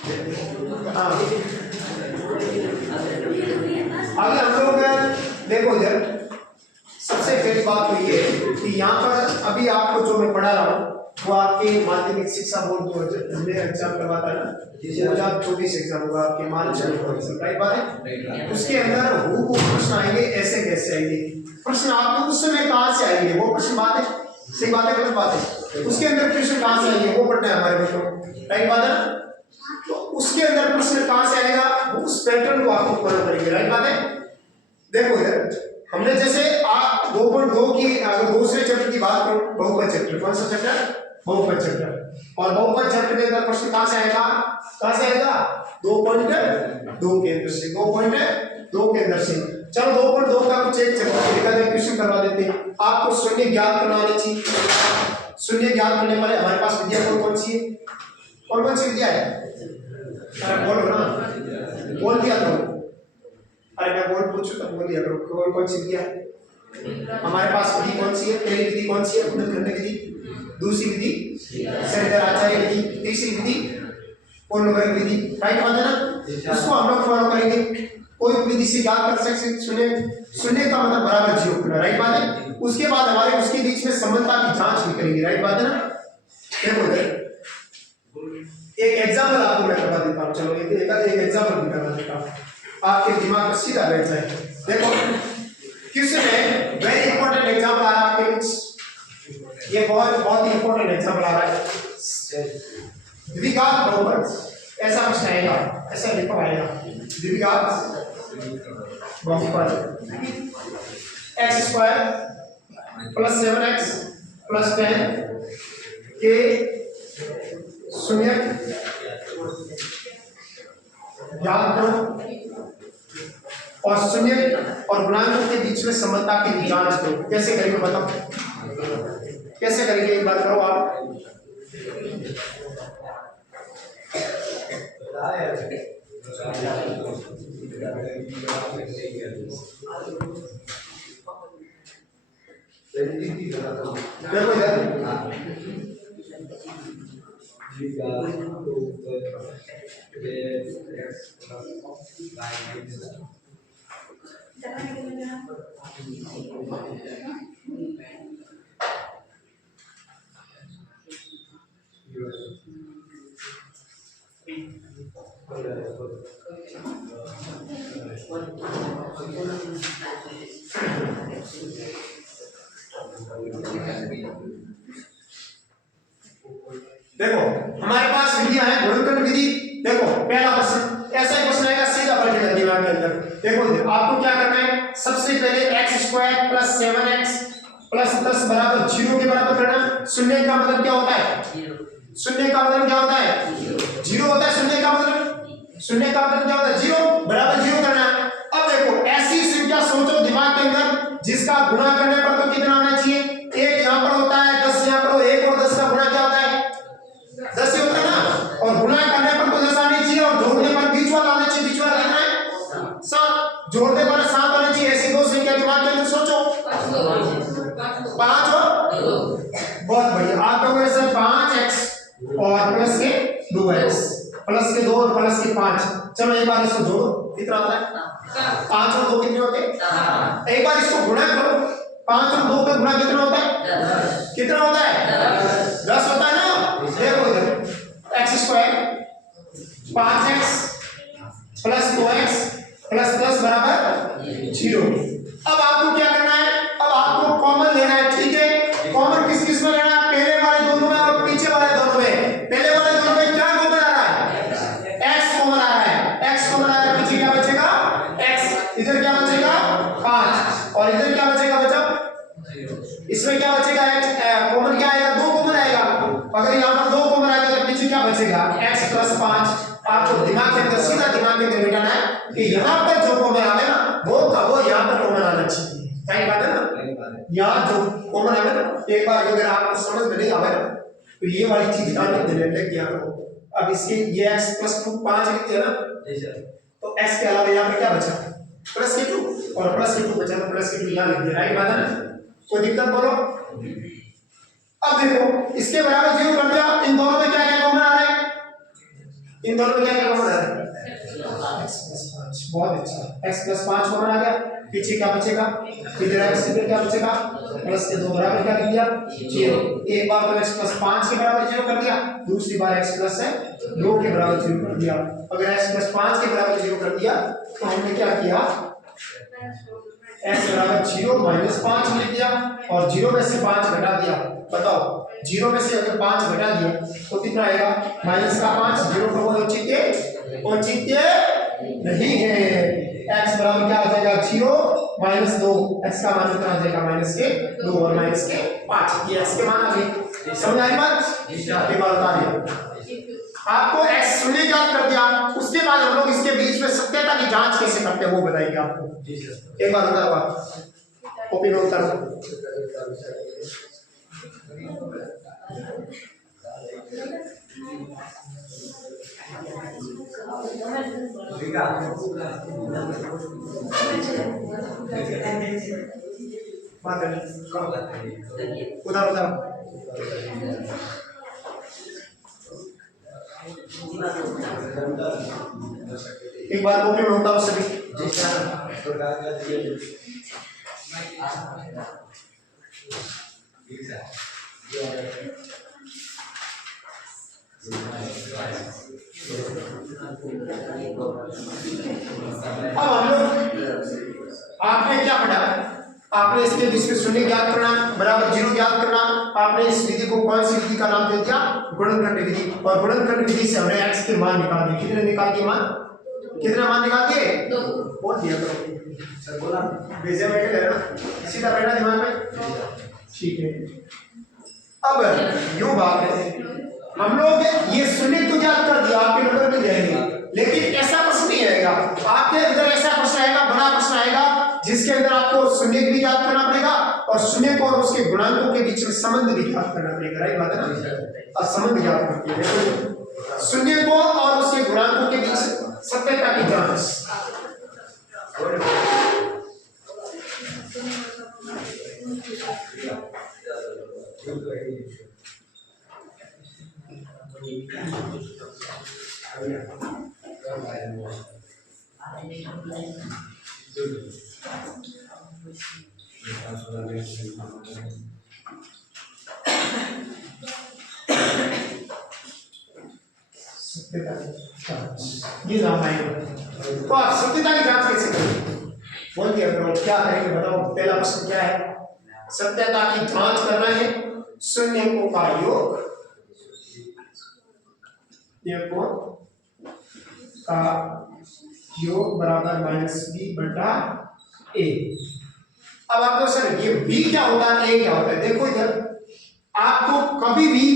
हाँ आगे हम लोग देखो इधर सबसे पहली बात तो ये कि यहाँ पर अभी आपको जो मैं पढ़ा रहा हूँ वो आपके माध्यमिक शिक्षा बोर्ड जो हमने एग्जाम करवाता है ना 2024 एग्जाम होगा आपके मार्च में, राइट बात है। उसके अंदर हु प्रश्न आएंगे, ऐसे कैसे आएंगे प्रश्न, आपको उस समय कहाँ से आएंगे वो प्रश्न, बात है सही बात है गलत बात है, उसके अंदर प्रश्न कहाँ से आएंगे वो पढ़ना है हमारे बच्चों, राइट बात है ना। तो उसके अंदर प्रश्न कहाँ से आएगा वो उस पैटर्न को आपको फॉलो करेंगे, राइट बात है। देखो इधर हमने जैसे 2.2 की अगर दूसरे चैप्टर की बात करूं, बहुपद चैप्टर, कौन सा चैप्टर, बहुपद चैप्टर, और बहुपद चैप्टर के अंदर प्रश्न कहां से आएगा, 2.2 के अंदर से, 2.2 के अंदर से। चलो 2.2 का कुछ एक चैप्टर लिखा है, क्वेश्चन करवा देते हैं आपको। शून्य ज्ञात करना आनी चाहिए। शून्य ज्ञात करने वाले हमारे पास विद्या कौन सी है, कौन सी विद्या है, अरे बोलो ना, बोल दिया करो, अरे मैं बोल पूछूं तब बोल दिया करो, कौन सी विद्या है हमारे पास, विधि कौन सी है, पहली विधि कौन सी है, गुणनखंड विधि, दूसरी विधि शरीधर आचार्य विधि, तीसरी विधि पूर्णवर्ग विधि, राइट बात है ना। उसको हम लोग फॉलो करेंगे, कोई विधि से ज्ञात कर सकते, शून्य का मतलब बराबर 0, राइट बात है। उसके बाद हमारे उसके बीच में समानता की जांच भी करेंगे, राइट बात है ना। देखो एक एग्जांपल आपको मैं करवा देता हूं, चलो एक एग्जांपल भी करवा देता हूं, आपके दिमाग में सीधा बैठ जाए। देखो क्वेश्चन है, वेरी इंपॉर्टेंट एग्जांपल आ रहा है आपके बीच, ये बहुत ही इंपॉर्टेंट एग्जांपल आ रहा है। द्विघात बहुपद, ऐसा कुछ आएगा, ऐसा लिखा आएगा, द्विघात बहुपद x² + 7x + 10 के शून्य ज्ञात करो और शून्य और गुणांक के बीच में समता की जांच करो। कैसे करेंगे बताओ, कैसे करेंगे एक बार करो आप। देखो इधर देखो हमारे पास विधियां हैं, गुणनखंड विधि। देखो पहला प्रश्न ऐसा ही प्रश्न आएगा, सीधा पलटेगा दिमाग के अंदर। देखो आपको क्या करना है, सबसे पहले x² + 7x + 10 बराबर 0 के बराबर करना। शून्य का मतलब क्या होता है, शून्य का मतलब क्या होता है, 0 होता है। शून्य का मतलब क्या होता है, 0 बराबर 0 करना। अब देखो ऐसी संख्या सोचो दिमाग के अंदर जिसका गुणा करने पर तो कितना आना चाहिए, 1 यहां पर होता है, 10 यहां पर हो, 1 और 10 का गुणा क्या होता है, 10 ही होता है ना। और गुणा करने पर तो 10 आनी चाहिए और जोड़ने पर बीच वाला आना चाहिए, बीच वाला कितना है 7, जोड़ने पर 7 आना चाहिए। ऐसी दो संख्या दिमाग के अंदर सोचो, 5 और 2, बहुत बढ़िया। आप कहोगे सर 5x और प्लस के 2x, प्लस के 2 और प्लस के 5, चलो एक बार इसको जोड़ो, कितना आता है 5 और 2 कितने होते हैं, एक बार इसको गुणा करो, 5 और 2 का गुणा कितना होता है, कितना होता है 10 होता है ना। देखो इधर x² 5x + 2x + 10 बराबर 0। अब आपको क्या करना है, अब आपको कॉमन लेना है, ठीक है। कॉमन किस किस में लेना है, पहले वाले दोनों में और पीछे वाले दोनों में। पहले वाले दोनों में क्या कॉमन आ रहा है, x कॉमन आ रहा है, x कॉमन आ रहा है, पीछे क्या बचेगा x, इधर क्या बचेगा 5 और इधर क्या बचेगा बच्चा, इसमें क्या बचेगा x, कॉमन क्या आएगा, 2 कॉमन आएगा। अगर यहां पर 2 कॉमन आएगा तो पीछे क्या बचेगा x + 5। आपको दिमाग के अंदर सीधा दिमाग के अंदर बिठाना है कि यहां पर जो कॉमन आवे ना वो यहां पर कॉमन आना चाहिए, सही बात है ना। यहां जो कॉमन आवे ना, एक बार अगर आपको समझ में नहीं आवे ना तो ये वाली चीज ध्यान में देने लग गया करो। अब इसके ये x + 2 5 लिखते हैं ना, तो x के अलावा यहां पर क्या बचा, +2 और +2 बचा, तो +2 यहां लिख दिया, राइट बात है ना। कोई दिक्कत बोलो। अब देखो इसके बराबर 0 कर दिया, इन दोनों में क्या क्या कॉमन आ रहा है, इन दोनों में क्या कॉमन है? x plus 5। बहुत अच्छा, x प्लस 5 कॉमन आ गया, पीछे क्या बचेगा? इधर x से क्या बचेगा? प्लस के 2 बराबर क्या लिख दिया? 0। एक बार तो x प्लस 5 के बराबर 0 कर दिया, दूसरी बार x प्लस 2 के बराबर 0 कर दिया। अगर x प्लस 5 के बराबर 0 कर दिया तो हमने क्या किया? x बराबर 0 माइनस 5 लिख दिया और 0 में से 5 घटा दिया। बताओ 0 में से अगर 5 घटा दिया तो कितना आएगा? माइनस का 5। 0 का कोई औचित्य नहीं है। x बराबर क्या आ जाएगा? 0 माइनस 2। x का मान कितना आ जाएगा? माइनस के 2 और माइनस के 5। ये x के मान आ गए। समझ आई बात? ये बात बता दिया आपको। x शून्य ज्ञात कर दिया, उसके बाद हम लोग इसके बीच में सत्यता की जांच कैसे करते हैं वो बताएंगे आपको। एक बार उतारो बात, कॉपी में उतारो। उतारो उतारो। एक बार कॉपी में उतारो सभी। अब हम लोग आपने क्या पढ़ा? आपने इसके बीच में शून्य ज्ञात करना बराबर 0 ज्ञात करना। आपने इस विधि को कौन सी विधि का नाम दे दिया? गुणनखंड विधि। और गुणनखंड विधि से हमने x के मान निकाल दिए। कितने निकाल दिए मान? कितने मान निकाल दिए? 2। बोल दिया करो सर, बोला भेजे बैठे है ना, सीधा बैठा दिमाग में। ठीक है, अब यूं बात है, हम लोग ये शून्य तो ज्ञात कर दिया, आपके नंबर मिल जाएंगे। लेकिन ऐसा प्रश्न नहीं आएगा आपके अंदर, ऐसा प्रश्न आएगा, बड़ा प्रश्न आएगा जिसके अंदर आपको शून्य भी ज्ञात करना पड़ेगा और शून्य को और उसके गुणांकों के बीच में संबंध भी ज्ञात करना पड़ेगा। राइट बात है ना? और संबंध ज्ञात करते हैं शून्य को और उसके गुणांकों के बीच सत्यता की जांच। ये नाम है। तो आप सत्यता की जांच कैसे करेंगे? बोल दिया करो, क्या करेंगे बताओ। पहला प्रश्न क्या है? सत्यता की जांच करना है। शून्यों का योग का योग बराबर -b बटा a। अब आपको सर ये b क्या होता है, a क्या होता है? देखो इधर आपको कभी भी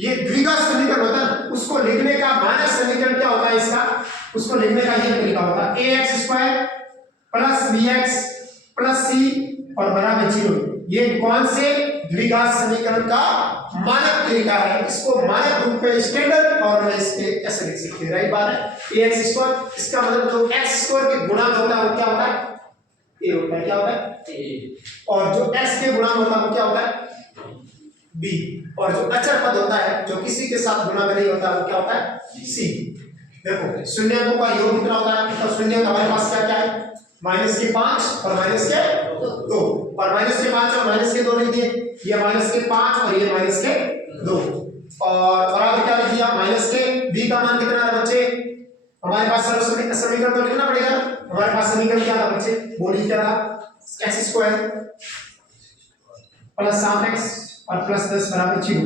ये द्विघात समीकरण होता है उसको लिखने का मानक समीकरण क्या होता है इसका, उसको लिखने का ये तरीका होता है ax² + bx + c और बराबर 0। ये कौन से द्विघात समीकरण का मानक तरीका है? इसको मानक रूप में स्टैंडर्ड फॉर्म में इसके ऐसे लिख सकते हैं। राइट बात है। ax², इसका मतलब जो x² के गुणांक होता है वो क्या होता है? a होता है। क्या होता है? a। और जो x के गुणांक होता है वो क्या होता है? b। और जो अचर पद होता है जो किसी के साथ गुणा में नहीं होता वो क्या होता है? c। देखो शून्यों का योग कितना होता है? तो शून्य हमारे पास क्या क्या है? -5 और -2 और -5 और -2 लिख दिए। ये -5 और ये -2 और बराबर क्या लिख दिया? b का मान कितना है बच्चे? हमारे पास समीकरण तो लिखना पड़ेगा। हमारे पास समीकरण क्या था बच्चे? बोली क्या था? x² + 7x और +10 बराबर 0।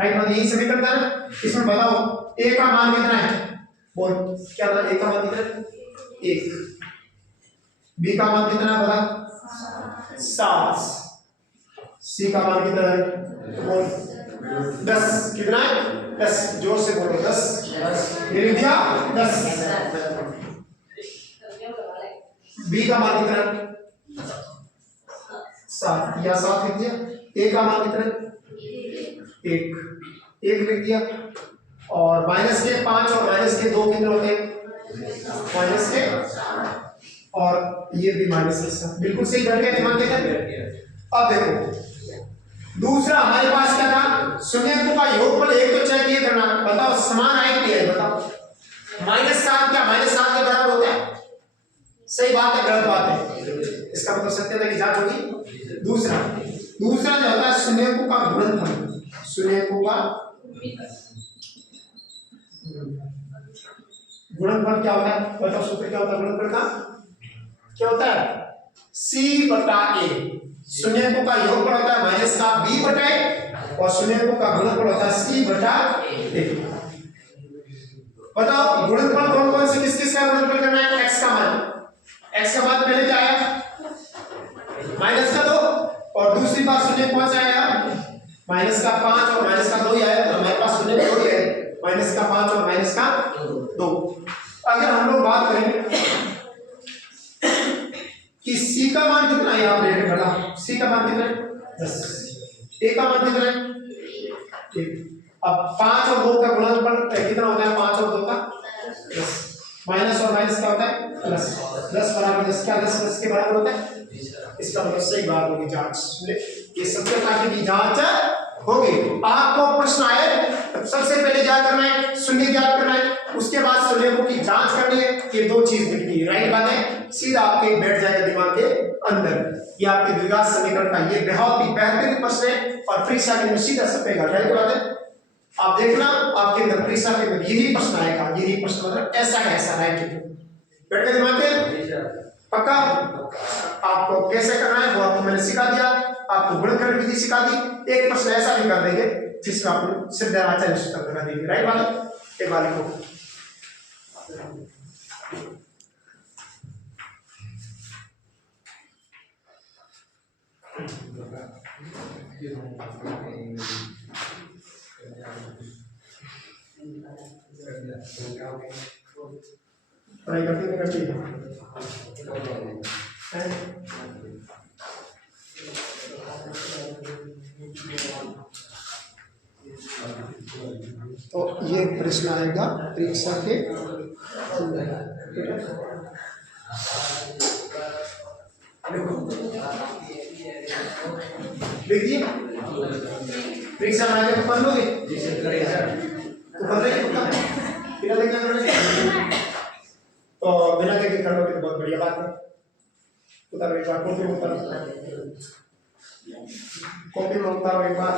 राइट ना? यही समीकरण था ना। इसमें बताओ a का मान कितना है? बोल क्या था? a का मान कितना है? 1। b का मान कितना है? बता 7। c का मान कितना है? बोल 10। कितना है? 10। जोर से बोलो 10। ये लिख दिया 10। b का मान कितना है? 7 या 7 लिख दिया। a का मान कितना है? 1 लिख दिया। और -5 और -2 कितने होते हैं? -के और ये भी -1। बिल्कुल सही कर के दिमाग के अंदर। अब देखो दूसरा हमारे पास क्या था? शून्यों का योगफल एक तो चाहिए करना। बताओ समान आए कि है? बताओ सही बात है गलत बात है, इसका मतलब सत्यता की जांच होगी। दूसरा जो होता है शून्यकों का गुणनफल, शून्यकों का गुणनफल क्या होता है, बताओ सूत्र क्या होता है गुणनफल का, क्या होता है c बटा a, शून्यकों का योगफल होता है माइनस का b बटा a और शून्यकों का गुणनफल होता है c बटा a। बताओ गुणनफल कौन कौन से किस किस का गुणनफल करना है, x का मान पहले क्या आया माइनस का 2 और दूसरी बार शून्य कौन सा आया माइनस का 5 और माइनस का 2 ही आया, तो हमारे पास शून्य 2 ही है, माइनस का 5 और माइनस का 2। अगर हम लोग बात करें कि c का मान कितना है, आप देख बता c का मान कितना है 10, a का मान कितना है 1। अब 5 और 2 का गुणनफल कितना होता है, 5 और 2 का 10, माइनस और माइनस क्या होता है प्लस, 10 बराबर 10 क्या 10 के बराबर होता है, इसका मतलब सही बात होगी जांच, ये सत्यता की जांच होगी। आपको प्रश्न आए सबसे पहले क्या करना है, शून्य ज्ञात करना है, उसके बाद शून्यों की जांच करनी है, ये दो चीज दिखती है, राइट बात है, सीधा आपके बैठ जाएगा दिमाग के अंदर। ये आपके द्विघात समीकरण का ये बहुत ही बेहतरीन प्रश्न है और परीक्षा के में सीधा सपेगा, राइट बात है। आप देखना आपके अंदर परीक्षा के में यही प्रश्न आएगा, यही प्रश्न मतलब ऐसा है ऐसा, राइट बैठ गए दिमाग के पक्का। आपको कैसे करना है वो आपको मैंने सिखा दिया, आपको गुणनफल विधि सिखा दी, एक प्रश्न ऐसा भी कर देंगे जिसमें आपको सिद्धाचार्य सूत्र बना देंगे, राइट बात एक वाले को। पढ़ाई करती नहीं करती तो ये प्रश्न आएगा परीक्षा के अंदर। देखिए परीक्षा में आगे पढ़ लोगे तो पढ़ रहे बिना देखे तो बिना देखे कर लोगे तो बहुत बढ़िया बात है। उतारो एक बार कॉपी में उतारो, कॉपी में उतारो एक बार।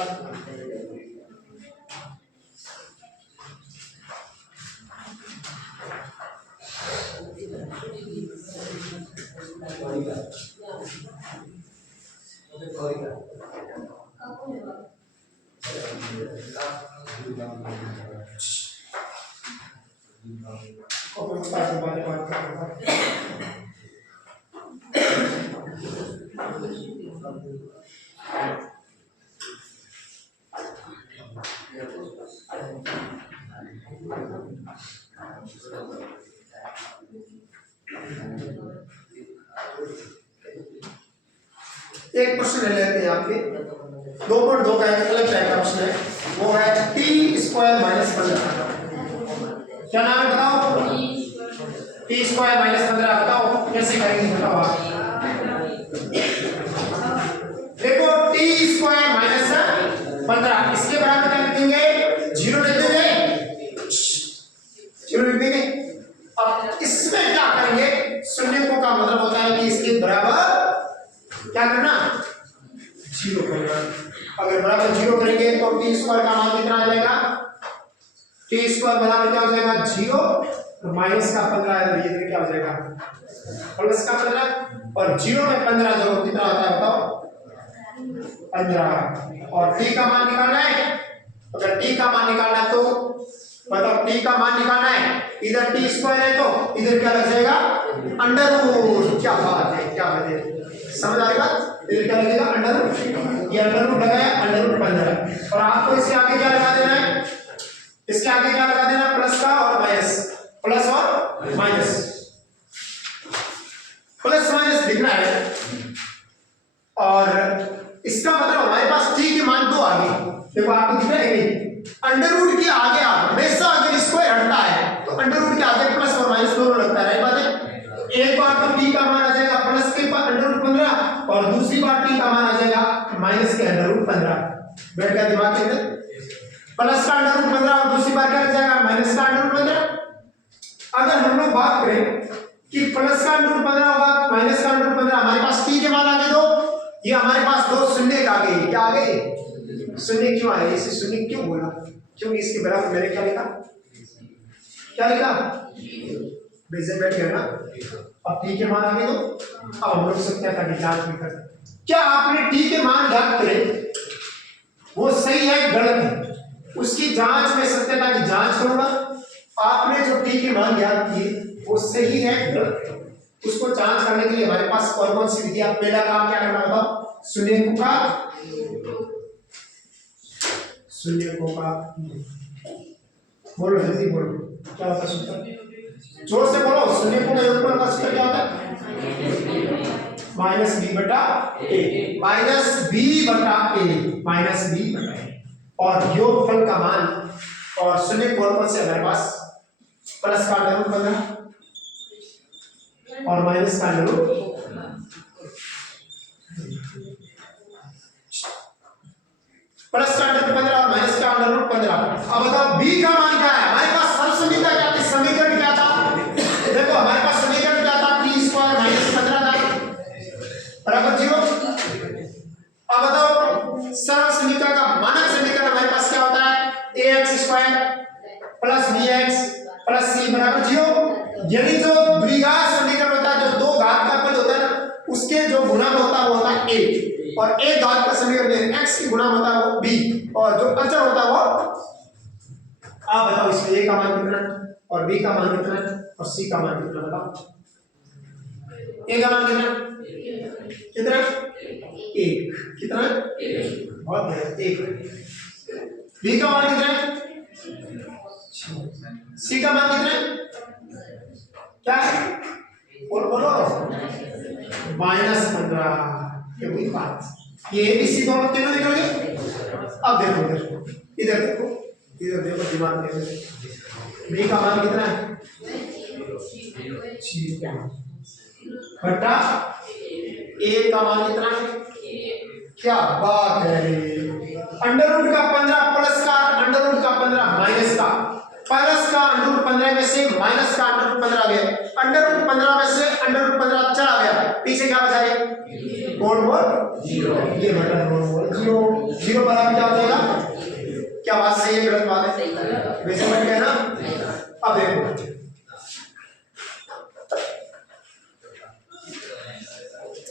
एक प्रश्न ले लेते हैं आपके 2.2 का एक अलग टाइप का प्रश्न है, वो है t² - 15। क्या नाम है बताओ, t² - 15 बताओ कैसे करेंगे बताओ आप। देखो t² - 15 इसके बराबर क्या लिखेंगे 0 लिख देंगे, 0 लिख देंगे। अब इसमें क्या करेंगे, शून्यकों का मतलब होता है कि इसके बराबर क्या करना 0 करना। अगर बराबर 0 करेंगे तो t² का मान कितना आ जाएगा, t² बराबर क्या हो जाएगा 0 और माइनस का 15 है, ये क्या हो जाएगा प्लस का 15 और 0 में 15 जो कितना होता है बताओ 15। और t का मान निकालना है, अगर t का मान निकालना है तो बताओ t का मान निकालना है, इधर t² है तो इधर क्या लग जाएगा अंडर। क्या बात है, क्या बात है, समझ आएगा। इधर क्या लगेगा अंडर, ये अंडर रूट लगाया अंडर रूट 15 और आपको इसके आगे क्या लगा देना है, इसके आगे क्या लगा देना प्लस का और माइनस, प्लस और माइनस, प्लस माइनस लिखना है। और इसका मतलब हमारे पास t के मान 2 आ गए। देखो आपको दिख रहा है अंडर रूट के आगे हमेशा अगर स्क्वायर हटता है तो अंडर रूट के आगे प्लस और माइनस दोनों लगता है, राइट बात है। एक बार तो t का मान आ जाएगा प्लस के अंडर रूट 15 और दूसरी बार t का मान आ जाएगा माइनस के अंडर रूट 15। बैठ गया दिमाग के अंदर, प्लस का अंडर रूट 15 और दूसरी बार क्या आ जाएगा माइनस का अंडर रूट 15। अगर हम लोग बात करें कि प्लस का अंडर रूट 15 होगा माइनस का अंडर रूट 15। हमारे पास t के मान आ गए दो, ये हमारे पास दो शून्य आ गए। क्या आ गए? शून्य क्यों आए? इसे शून्य क्यों बोला? क्योंकि इसके बराबर मैंने क्या लिखा? क्या लिखा? बेजन बैठ गया ना। अब t के मान आ गए दो, अब हम लोग सत्याता की जांच भी करते हैं। क्या आपने t के मान ज्ञात करे वो सही है गलत है, उसकी जांच में सत्यता की जांच करूंगा। आपने जो t के मान ज्ञात किए वो सही है गलत है, उसको जांच करने के लिए हमारे पास कौन कौन सी विधि? पहला काम क्या करना होगा? शून्य को का बोलो, जल्दी बोलो, क्या होता है सूत्र? जोर से बोलो। शून्य को का योगफल का सूत्र क्या होता है? माइनस बी बटा ए, माइनस बी बटा ए, माइनस बी बटा ए। और योगफल का मान और शून्य कोण से हमारे पास प्लस का अंडर रूट 15 और माइनस का अंडर रूट। प्लस का अंडर रूट 15 और माइनस का अंडर रूट 15। अब बताओ b का मान क्या है? हमारे पास सरसमीकरण क्या थी? समीकरण क्या था? देखो हमारे पास समीकरण क्या था? t स्क्वायर माइनस 15 था बराबर 0। अब बताओ सरल समीकरण का मानक समीकरण हमारे पास क्या होता है? ax square plus bx plus c बराबर 0। यानी जो द्विघात समीकरण होता है, जो दो घात का पद होता है ना, उसके जो गुणक होता है वो होता है a, और एक घात का समीकरण में x की गुणा होता है वो b, और जो अचर होता है वो। आप बताओ इसमें a का मान कितना है और b का मान कितना है और c का मान कितना? बताओ a का मान कितना एक, कितना? बहुत बढ़िया, एक। b का मान कितना है? c का मान कितना है? क्या है? और बोलो -15। ये वही बात, ये a b c दोनों तीनों निकल गए। अब देखो इधर देखो, इधर देखो, दिमाग में b का मान कितना है? बटा a का मान कितना है? क्या बात है! अंडर रूट का 15 प्लस का अंडर रूट का 15 माइनस का, प्लस का अंडर रूट 15 में से माइनस का अंडर रूट 15 आ गया, अंडर रूट 15 में से अंडर रूट 15 चला गया, पीछे क्या बचा है? बोल 0। ये बटा 0 बराबर क्या हो जाएगा? क्या बात सही है गलत बात है? वैसे बन गया ना। अब देखो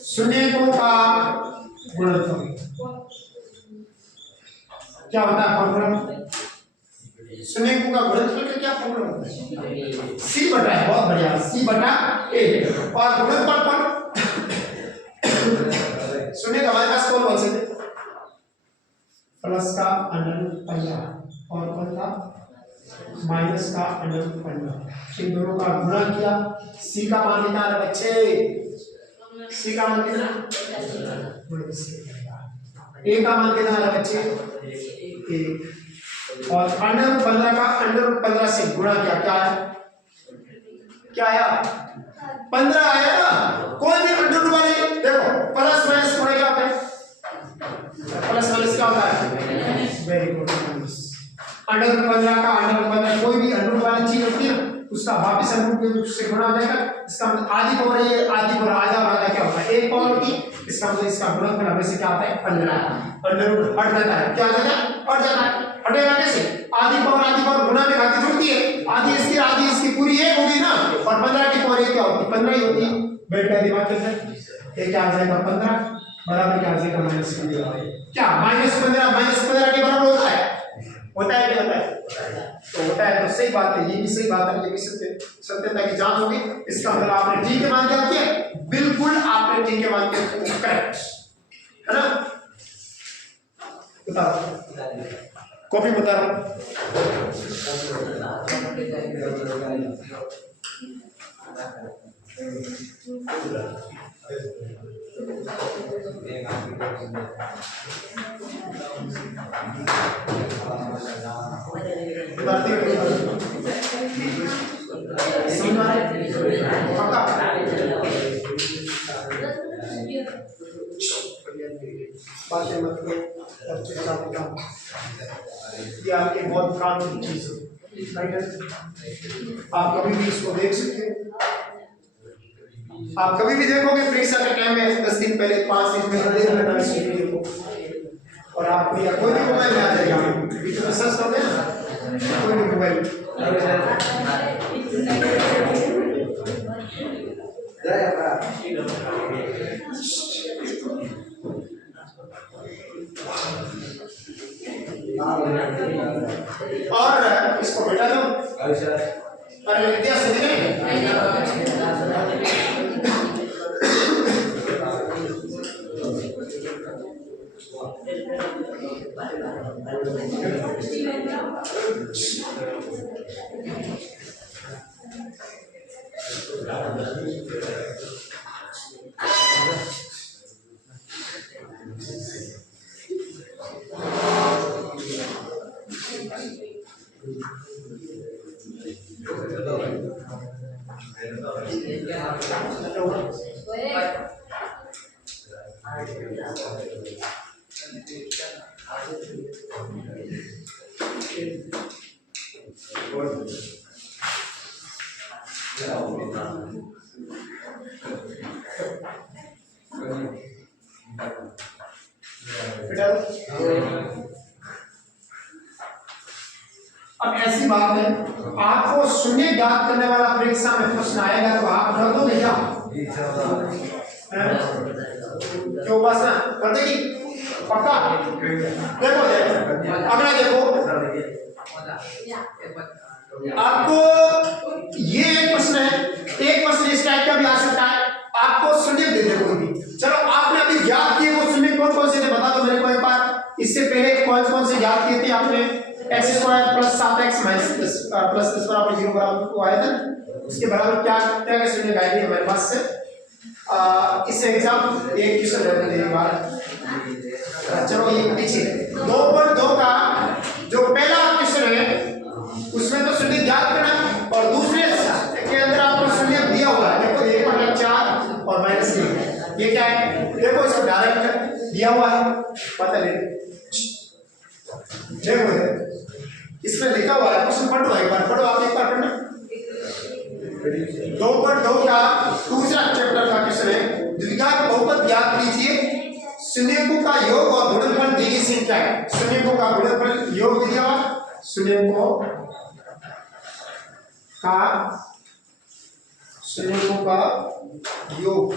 शून्यकों का गुणनफल क्या होता है? फॉर्मूला शून्यकों का गुणनफल का क्या फॉर्मूला होता है? c बटा है। बहुत बढ़िया, c बटा a। और गुणनफल पर शून्य का हमारे पास कौन से थे? प्लस का अंडर रूट 15 और कौन था? माइनस का अंडर रूट 15। इन दोनों का गुणा किया, c का मान कितना है बच्चे? c का मान कितना? a का मान कितना है बच्चे? 1। और अंडर रूट 15 का अंडर रूट 15 से गुणा किया, क्या है? क्या आया? 15 आया ना। कोई भी अंडर रूट वाले देखो, प्लस माइनस गुणा क्या होता है? प्लस माइनस क्या होता है? Very good. अंडर रूट 15 का अंडर रूट 15 कोई भी अंडर रूट वाली चीज होती है उसका वापस अंडर रूट से गुणा हो जाएगा। इसका मतलब आधी पावर है, आधी पावर आधा क्या होता है? 1 पावर की। इसका मतलब इसका गुणनफल हमेशा क्या आता है? 15। अंडर रूट हट जाता है, क्या हो जाता है? हट जाता है। हटेगा कैसे? आधी पावर गुणा में घाती जुड़ती है, आधी इसकी पूरी 1 होगी ना, और 15 की पावर 1 क्या होती है? 15 ही होती है। बैठ गया दिमाग के अंदर। ये क्या आ जाएगा? 15 बराबर क्या आ जाएगा? -15। क्या -15 के बराबर होता है? होता है क्या? होता है। तो होता है तो सही बात है, ये भी सही बात है, ये भी सत्यता की जांच होगी। इसका मतलब आपने टी के मान क्या किया? बिल्कुल आपने टी के मान किया करेक्ट है ना। बताओ, कॉपी बता रहा हूं। ये आपके बहुत काम की चीज है, आप कभी भी इसको देख सकते हो। आप कभी भी देखोगे परीक्षा के टाइम में 10 दिन पहले 5 दिन पहले देख लेना इस वीडियो को, और आपको या कोई भी मोबाइल में आ जाएगा, वीडियो में सर्च कर देना कोई भी मोबाइल। और इसको बेटा दो अरे विद्या समझ अब ऐसी बात है, आपको शून्य ज्ञात करने वाला परीक्षा में प्रश्न आएगा तो आप कर दोगे क्या? क्यों बस ना कर देगी पक्का? देखो अगला देखो, आपको ये एक प्रश्न है, एक प्रश्न इस टाइप का भी आ सकता है, आपको शून्य दे दे कोई भी। चलो आपने अभी ज्ञात किए वो शून्य कौन कौन से थे बता दो मेरे को एक बार। इससे पहले कौन कौन से ज्ञात किए थे आपने? x square plus 7x minus plus इस बराबर 0 बराबर को आया था, उसके बराबर क्या क्या क्या शून्य गायब हमारे पास से। इससे एग्जाम एक क्वेश्चन रहने देने बाद चलो ये पीछे 2.2 का जो पहला क्वेश्चन है उसमें तो शून्य ज्ञात करना, और दूसरे के अंदर आपको शून्य दिया हुआ है, देखो 1/4 और -1, ये क्या है देखो, इसको डायरेक्ट दिया हुआ है पता नहीं, देखो इसमें लिखा हुआ है, क्वेश्चन पढ़ो एक बार, पढ़ो आप एक बार पढ़ना। 2.2 का दूसरा चैप्टर का क्वेश्चन है, द्विघात बहुपद ज्ञात कीजिए, शून्यकों का योग और गुणनफल दी गई संख्या है। शून्यकों का गुणनफल योग दिया हुआ, शून्यकों का योग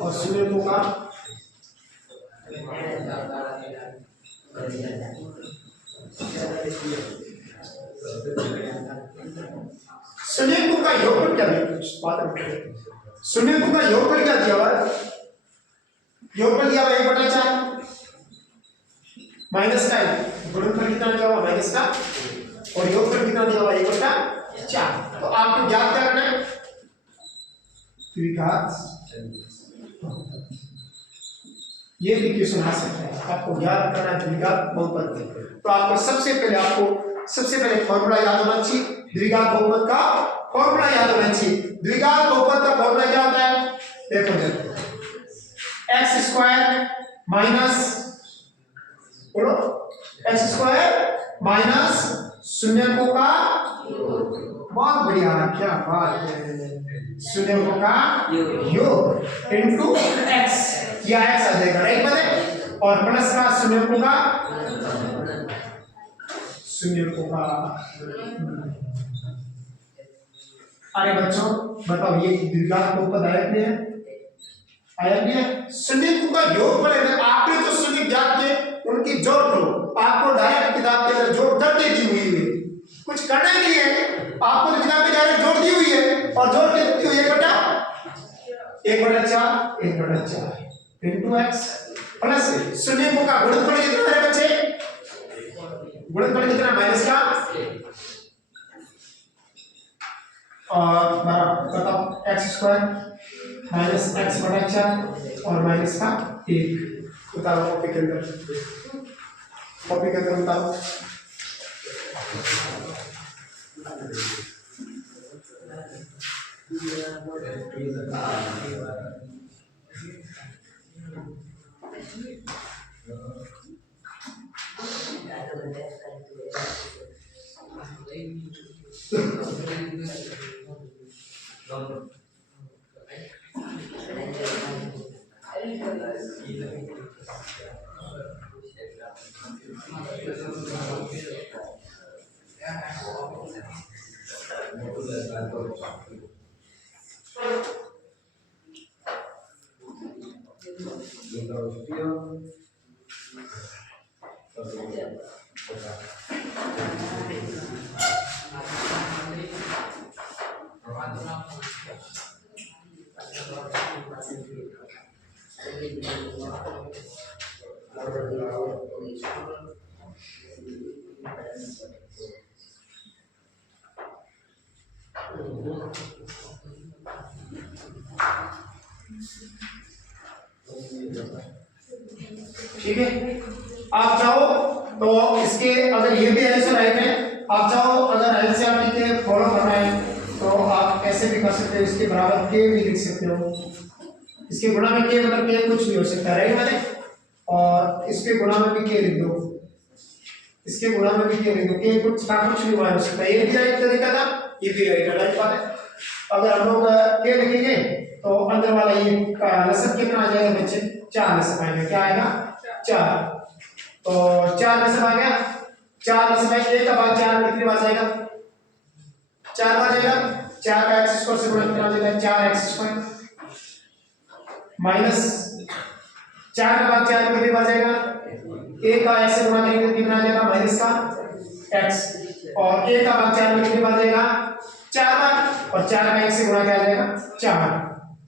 और शून्यकों का शून्यकों का योगफल क्या दिया? शून्यकों का योगफल क्या दिया हुआ? योगफल दिया हुआ 1/4 माइनस का, गुणनफल कितना दिया हुआ माइनस का, और योगफल कितना दिया हुआ 1/4। तो आपको ज्ञात करना है द्विघात, ये भी क्वेश्चन आ सकता है, आपको ज्ञात करना है द्विघात बहुपद। तो आपको सबसे पहले फॉर्मूला याद होना चाहिए, द्विघात बहुपद का फॉर्मूला याद होना चाहिए। द्विघात बहुपद का फॉर्मूला क्या होता है? देखो x स्क्वायर माइनस बोलो x स्क्वायर माइनस शून्यकों का, बहुत बढ़िया क्या बात है, शून्यकों का योग इनटू x, या x आ जाएगा राइट में, और प्लस का शून्यकों का। अरे बच्चों बताओ ये द्विघात बहुपद आया नहीं है? आया नहीं है। शून्यकों का योगफल है, आपने जो शून्य ज्ञात किए उनकी जोड़ करो, आपको डायरेक्ट किताब के अंदर जोड़ कर दी हुई है, कुछ करना ही नहीं है, आपको तो किताब में डायरेक्ट जोड़ दी हुई है, और जोड़ के दी हुई है 1/4 इनटू x प्लस शून्यकों का गुणनफल कितना है बच्चे? गुणनफल कितना? माइनस का, और बताओ x स्क्वायर माइनस x/4 और माइनस का 1 उतारो कॉपी के अंदर उतारो। ठीक है। आप चाहो तो इसके अगर ये भी आंसर राइट है, आप चाहो अगर एनसीईआरटी के फॉलो करना है तो आप ऐसे भी कर सकते हो, इसके बराबर के भी लिख सकते हो, इसके गुणा में के मतलब के कुछ भी हो सकता है, राइट मैंने, और इसके गुणा में भी के लिख दो, इसके गुणा में भी के लिख दो, के कुछ का कुछ भी हो सकता है, ये भी राइट तरीका था, ये भी राइट बात है। अगर हम लोग के लिखेंगे तो अंदर वाला ये लसब कितना आ जाएगा बच्चे, 4 लसब आएगा, क्या आएगा 4, तो 4 लसब आ गया, 4 लसब है, 1 का भाग 4 कितनी बार जाएगा, 4 बार जाएगा, 4 का x स्क्वायर से गुणा कितना आ जाएगा 4x स्क्वायर माइनस 4 का भाग 4 कितनी बार जाएगा, 1 का x से गुणा करेंगे कितना आ जाएगा माइनस का x, और 1 का भाग 4 में कितनी बार जाएगा 4 बार, और 4 का x से गुणा क्या आ जाएगा 4,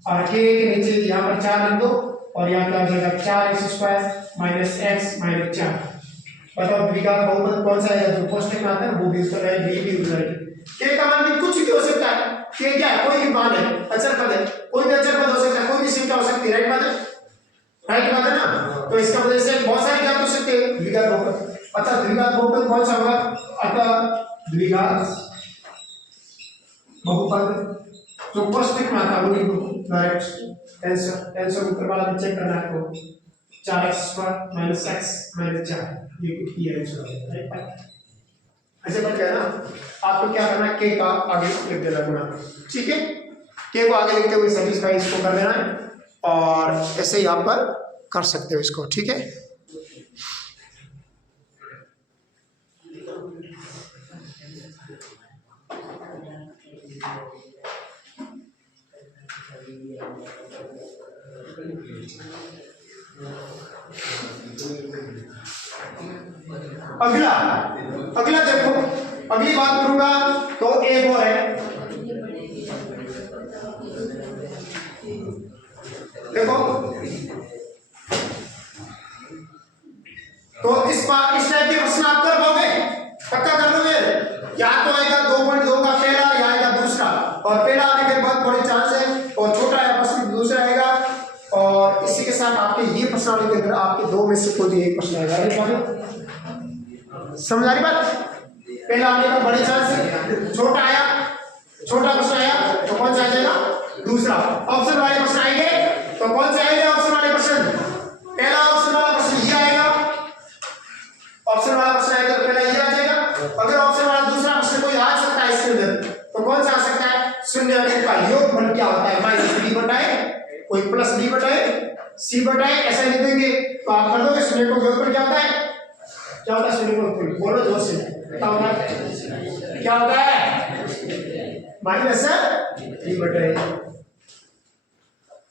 और k के नीचे यहाँ पर 4 लिख दो और यहाँ क्या आ जाएगा 4x square minus x minus 4। बताओ द्विघात बहुपद कौन सा है जो कोष्टक में आता है, वो भी यूज कर रहा है, b भी यूज कर रहा है। k का मान भी कुछ भी हो सकता है, k क्या है, कोई भी मान है, अचर पद है, कोई भी अचर पद हो सकता है, कोई भी संख्या हो सकती है, राइट बात है, राइट बात है ना। तो इसका वजह से बहुत सारी ज्ञात हो सकते हैं द्विघात बहुपद, अतः द्विघात बहुपद कौन सा होगा, अतः द्विघात बहुपद जो कोष्टक में आता है वो लिखो डायरेक्ट आंसर ऊपर वाला भी चेक करना है, तो 4x square minus x minus 4, ये कुछ ही आंसर है, राइट। ऐसे बन गया ना, आपको क्या करना है, k का आगे लिख देना गुणा, ठीक है, k को आगे लिखते हुए सभी का इसको कर देना है, और ऐसे ही यहाँ पर कर सकते हो इसको, ठीक है। अगला अगला देखो, अगली बात करूंगा तो एक और है, देखो तो इस टाइप के प्रश्न आप कर पाओगे, पक्का कर लोगे, या तो आएगा 2.2 का पहला या आएगा दूसरा, और पहला आने के बाद बड़ी चांस है, और छोटा है प्रश्न दूसरा आएगा, और इसी के साथ आपके ये प्रश्नावली के अंदर आपके 2 में से कोई भी एक प्रश्न आएगा, समझ आ रही बात, पहला आने का बड़ी चांस है, छोटा आया, छोटा प्रश्न आया तो कौन सा आ जाएगा दूसरा, ऑप्शन वाले प्रश्न आएंगे तो कौन से आएंगे ऑप्शन वाले प्रश्न, पहला ऑप्शन वाला प्रश्न ये आएगा, ऑप्शन वाला प्रश्न आएगा तो पहला ये आ जाएगा, अगर ऑप्शन वाला दूसरा प्रश्न कोई आ सकता है इसके अंदर तो कौन सा आ सकता है, शून्य अंक का योगफल क्या होता है, माइनस b बटाए कोई प्लस b बटाए c बटाए, ऐसा लिख देंगे तो आप कर दोगे शून्य को योगफल क्या होता है, क्या होता है शून्य को योगफल, बोलो जोर से क्या होता है, क्या होता है माइनस b बटाए,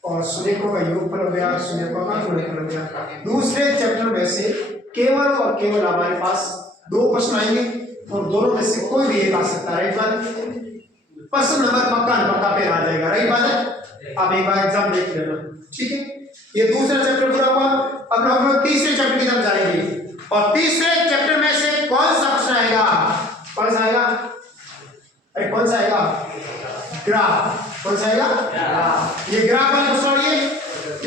और शून्यों का योगफल हो गया, शून्यों का गुणनफल हो गया। दूसरे चैप्टर में से केवल और केवल हमारे पास 2 प्रश्न आएंगे और दोनों में से कोई भी एक आ सकता है, राइट बात, प्रश्न नंबर पक्का पक्का पे आ जाएगा, राइट बात है, आप एक बार एग्जाम देख लेना, ठीक है। ये दूसरा चैप्टर पूरा हुआ, अब हम लोग तीसरे चैप्टर की तरफ जाएंगे, और तीसरे चैप्टर में से कौन सा प्रश्न आएगा, कौन सा आएगा, अरे कौन सा आएगा, ग्राफ, कौन सा आएगा, ये ग्राफ वाला प्रश्न,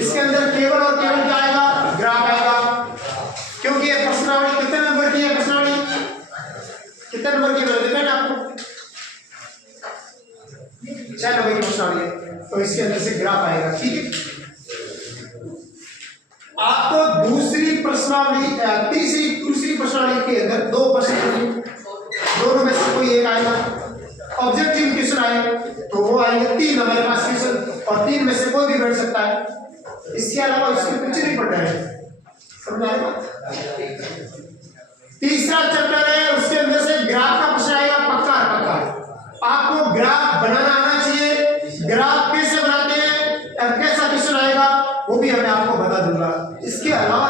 इसके अंदर केवल और केवल क्या आएगा, ग्राफ आएगा, क्योंकि ये प्रश्नावली कितने नंबर की है, प्रश्नावली कितने नंबर की है आपको, 6 नंबर की प्रश्नावली है, तो इसके अंदर से ग्राफ आएगा, ठीक है। आपको दूसरी प्रश्नावली के अंदर 2 प्रश्न, दोनों में से कोई एक आएगा, ऑब्जेक्टिव क्वेश्चन आएगा तो वो आएंगे 3 अलावा इसमें कुछ नहीं पढ़ना है, समझ आएगा। तीसरा चैप्टर है, उसके अंदर से ग्राफ का प्रश्न आएगा, पक्का पक्का आपको ग्राफ बनाना आना चाहिए। ग्राफ कैसे बनाते हैं और कैसा क्वेश्चन आएगा वो भी मैं आपको बता दूंगा। इसके अलावा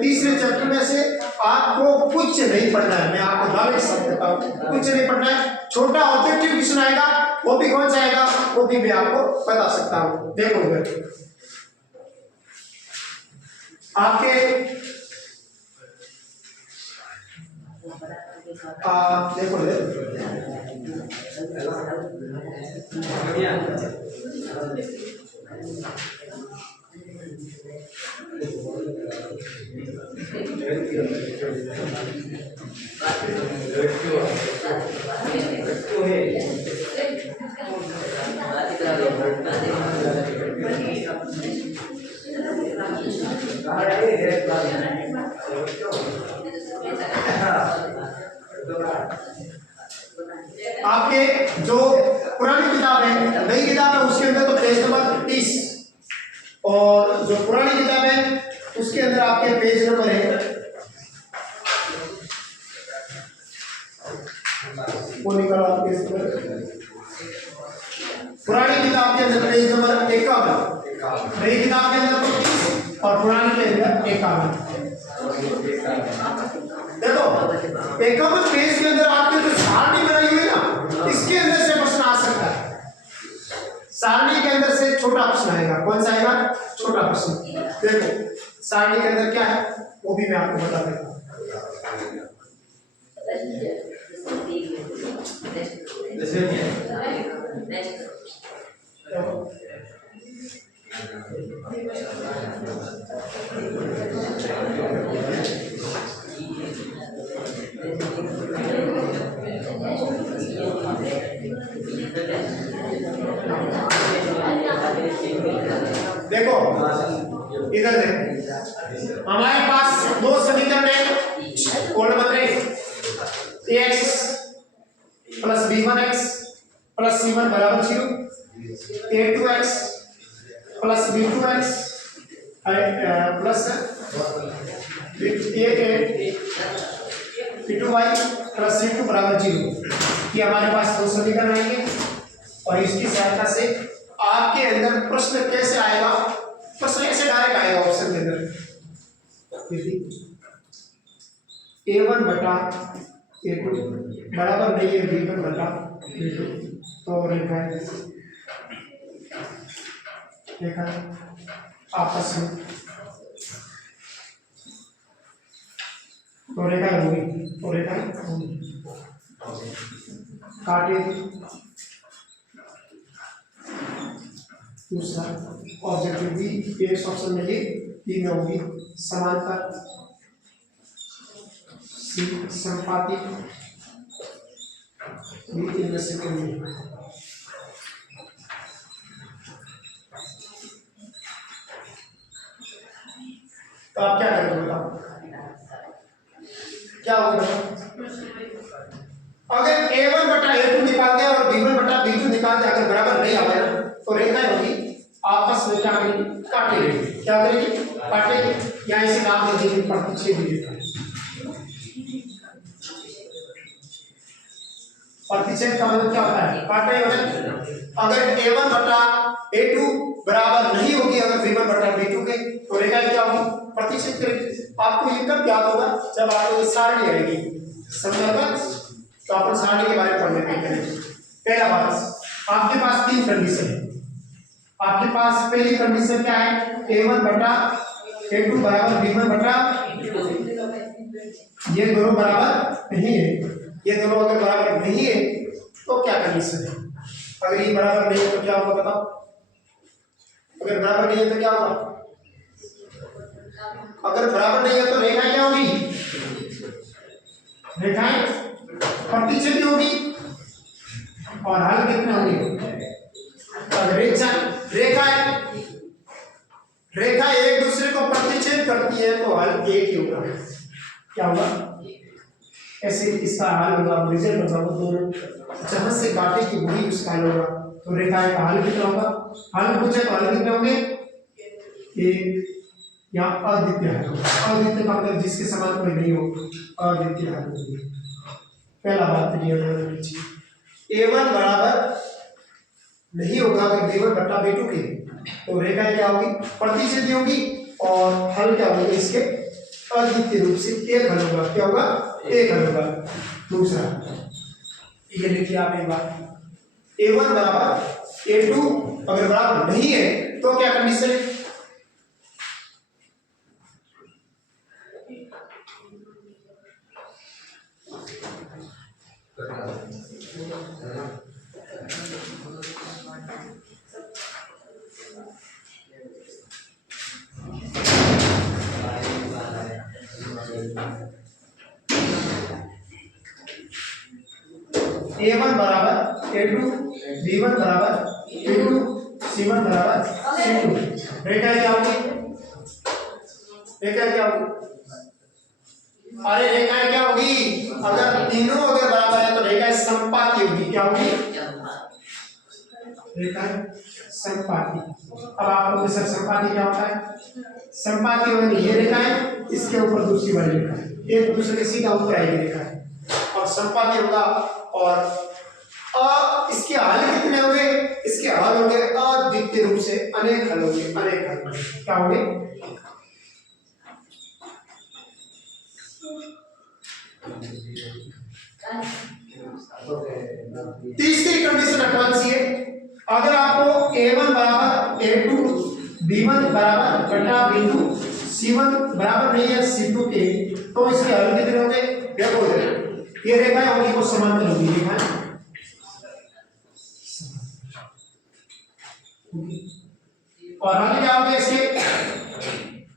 तीसरे चैप्टर में से आपको कुछ नहीं पढ़ना है, मैं आपको दावे के साथ कहता हूं, कुछ नहीं पढ़ना है। छोटा ऑब्जेक्टिव क्वेश्चन आएगा, वो भी कौन सा आएगा वो भी मैं आपको बता सकता हूं। देखो उधर आपके देखो आपके जो पुरानी किताब है, नई किताब है, उसके अंदर तो पेज नंबर 30 और जो पुरानी किताब है उसके अंदर आपके पेज नंबर है वो निकालो आपके इसमें। पुरानी किताब के अंदर पेज नंबर 51, नई किताब के अंदर 30 और पुरानी के अंदर 51। देखो 51 पेज के अंदर आपके जो सारणी बनाई हुई है ना, इसके अंदर से प्रश्न आ सकता है। सारणी के अंदर से छोटा प्रश्न आएगा, कौन सा आएगा छोटा प्रश्न। देखो सारणी के अंदर क्या है वो भी मैं आपको बता देता हूं। देखो इधर देखो, हमारे पास दो समीकरण है, column number ax plus b1x plus c1 बराबर 0, a2x plus b2x plus b2y plus c2 बराबर 0। ये हमारे पास दो समीकरण आएंगे और इसकी सहायता से आपके अंदर प्रश्न कैसे आएगा, प्रश्न ऐसे डायरेक्ट आएगा ऑप्शन के अंदर a1 बटा a2 बराबर नहीं है b1 बटा b2, तो रेखा आपस में तो रेखा होगी, तो रेखा काटे। दूसरा ऑब्जेक्टिव बी एक ऑप्शन में ये बी में होगी समांतर सी संपाती बी इनमें से कोई नहीं। तो आप क्या करेंगे बताओ, क्या होगा? अगर a1 बटा a2 निकालते हैं और b1 बटा b2 निकालते हैं, अगर बराबर नहीं आवे ना तो रेखा होगी आपस में क्या करेगी, काटेगी। क्या करेगी, काटेगी। यहाँ इसे नाम दे देंगे प्रतिच्छेद रेखा। प्रतिच्छेद का मतलब क्या होता है, काटे वाला। अगर a1 बटा a2 बराबर नहीं होगी अगर b1 बटा b2 के, तो रेखा क्या होगी, प्रतिच्छेद करेगी। आपको ये कब याद होगा, जब आपको ये सारणी आएगी, समझा? तो अपन सारणी के बारे में पढ़ने के लिए पहला बात, आपके पास तीन कंडीशन है। आपके पास पहली कंडीशन क्या है, a1 बटा a2 बराबर b1 बटा, ये दोनों बराबर नहीं है। ये दोनों अगर बराबर नहीं है तो क्या कंडीशन है, अगर ये बराबर नहीं है तो क्या होगा बताओ, अगर बराबर नहीं है तो क्या होगा, अगर बराबर नहीं है तो रेखाएं क्या होगी, रेखाएं प्रतिच्छेद होगी और हल कितने होंगे, रेखा एक दूसरे को प्रतिच्छेद करती है तो हल एक ही होगा। क्या होगा, ऐसे इसका हल होगा, रिजल्ट होगा वो दोनों जहां से काटेगी वही उसका हल होगा। तो रेखा का हल कितना होगा, हल पूछे तो हल कितने होंगे, एक या अद्वितीय हल होगा। अद्वितीय का मतलब जिसके समान कोई नहीं हो, अद्वितीय हल होगी। पहला बात क्लियर होना चाहिए। a1 बराबर नहीं होगा अगर b1 बटा b2 के, तो रेखाएं क्या होगी, प्रतिच्छेदी होगी और हल क्या होगा इसके अद्वितीय रूप से एक हल होगा। क्या होगा, एक हल होगा। दूसरा ये लिखिए आप एक बार, a1 बराबर a2 अगर बराबर नहीं है तो क्या कंडीशन है, a1 बराबर a2, b1 बराबर a2, c1 बराबर c2। रेखा क्या होगी, रेखा क्या होगी, अरे रेखाएं क्या होगी, अगर तीनों अगर बराबर है तो रेखाएं समपाती होगी। क्या होगी, रेखाएं समपाती। अब आपको सर समपाती क्या होता है, समपाती होने ये रेखाएं इसके ऊपर दूसरी वाली रेखा एक दूसरे के सीधा ऊपर आएगी रेखाएं और समपाती होगा। और इसके हल कितने होंगे, इसके हल होंगे अद्वितीय रूप से अनेक हल होंगे, अनेक हल क्या होंगे। तीसरी कंडीशन कौन सी है, अगर आपको a1 बराबर a2, b1 बराबर बटा b2, c1 बराबर नहीं है c2 के, तो इसके हल कितने होंगे, देखो ये रेखाएं होंगी वो समांतर होगी, रेखाएं और हल क्या होंगे इसके,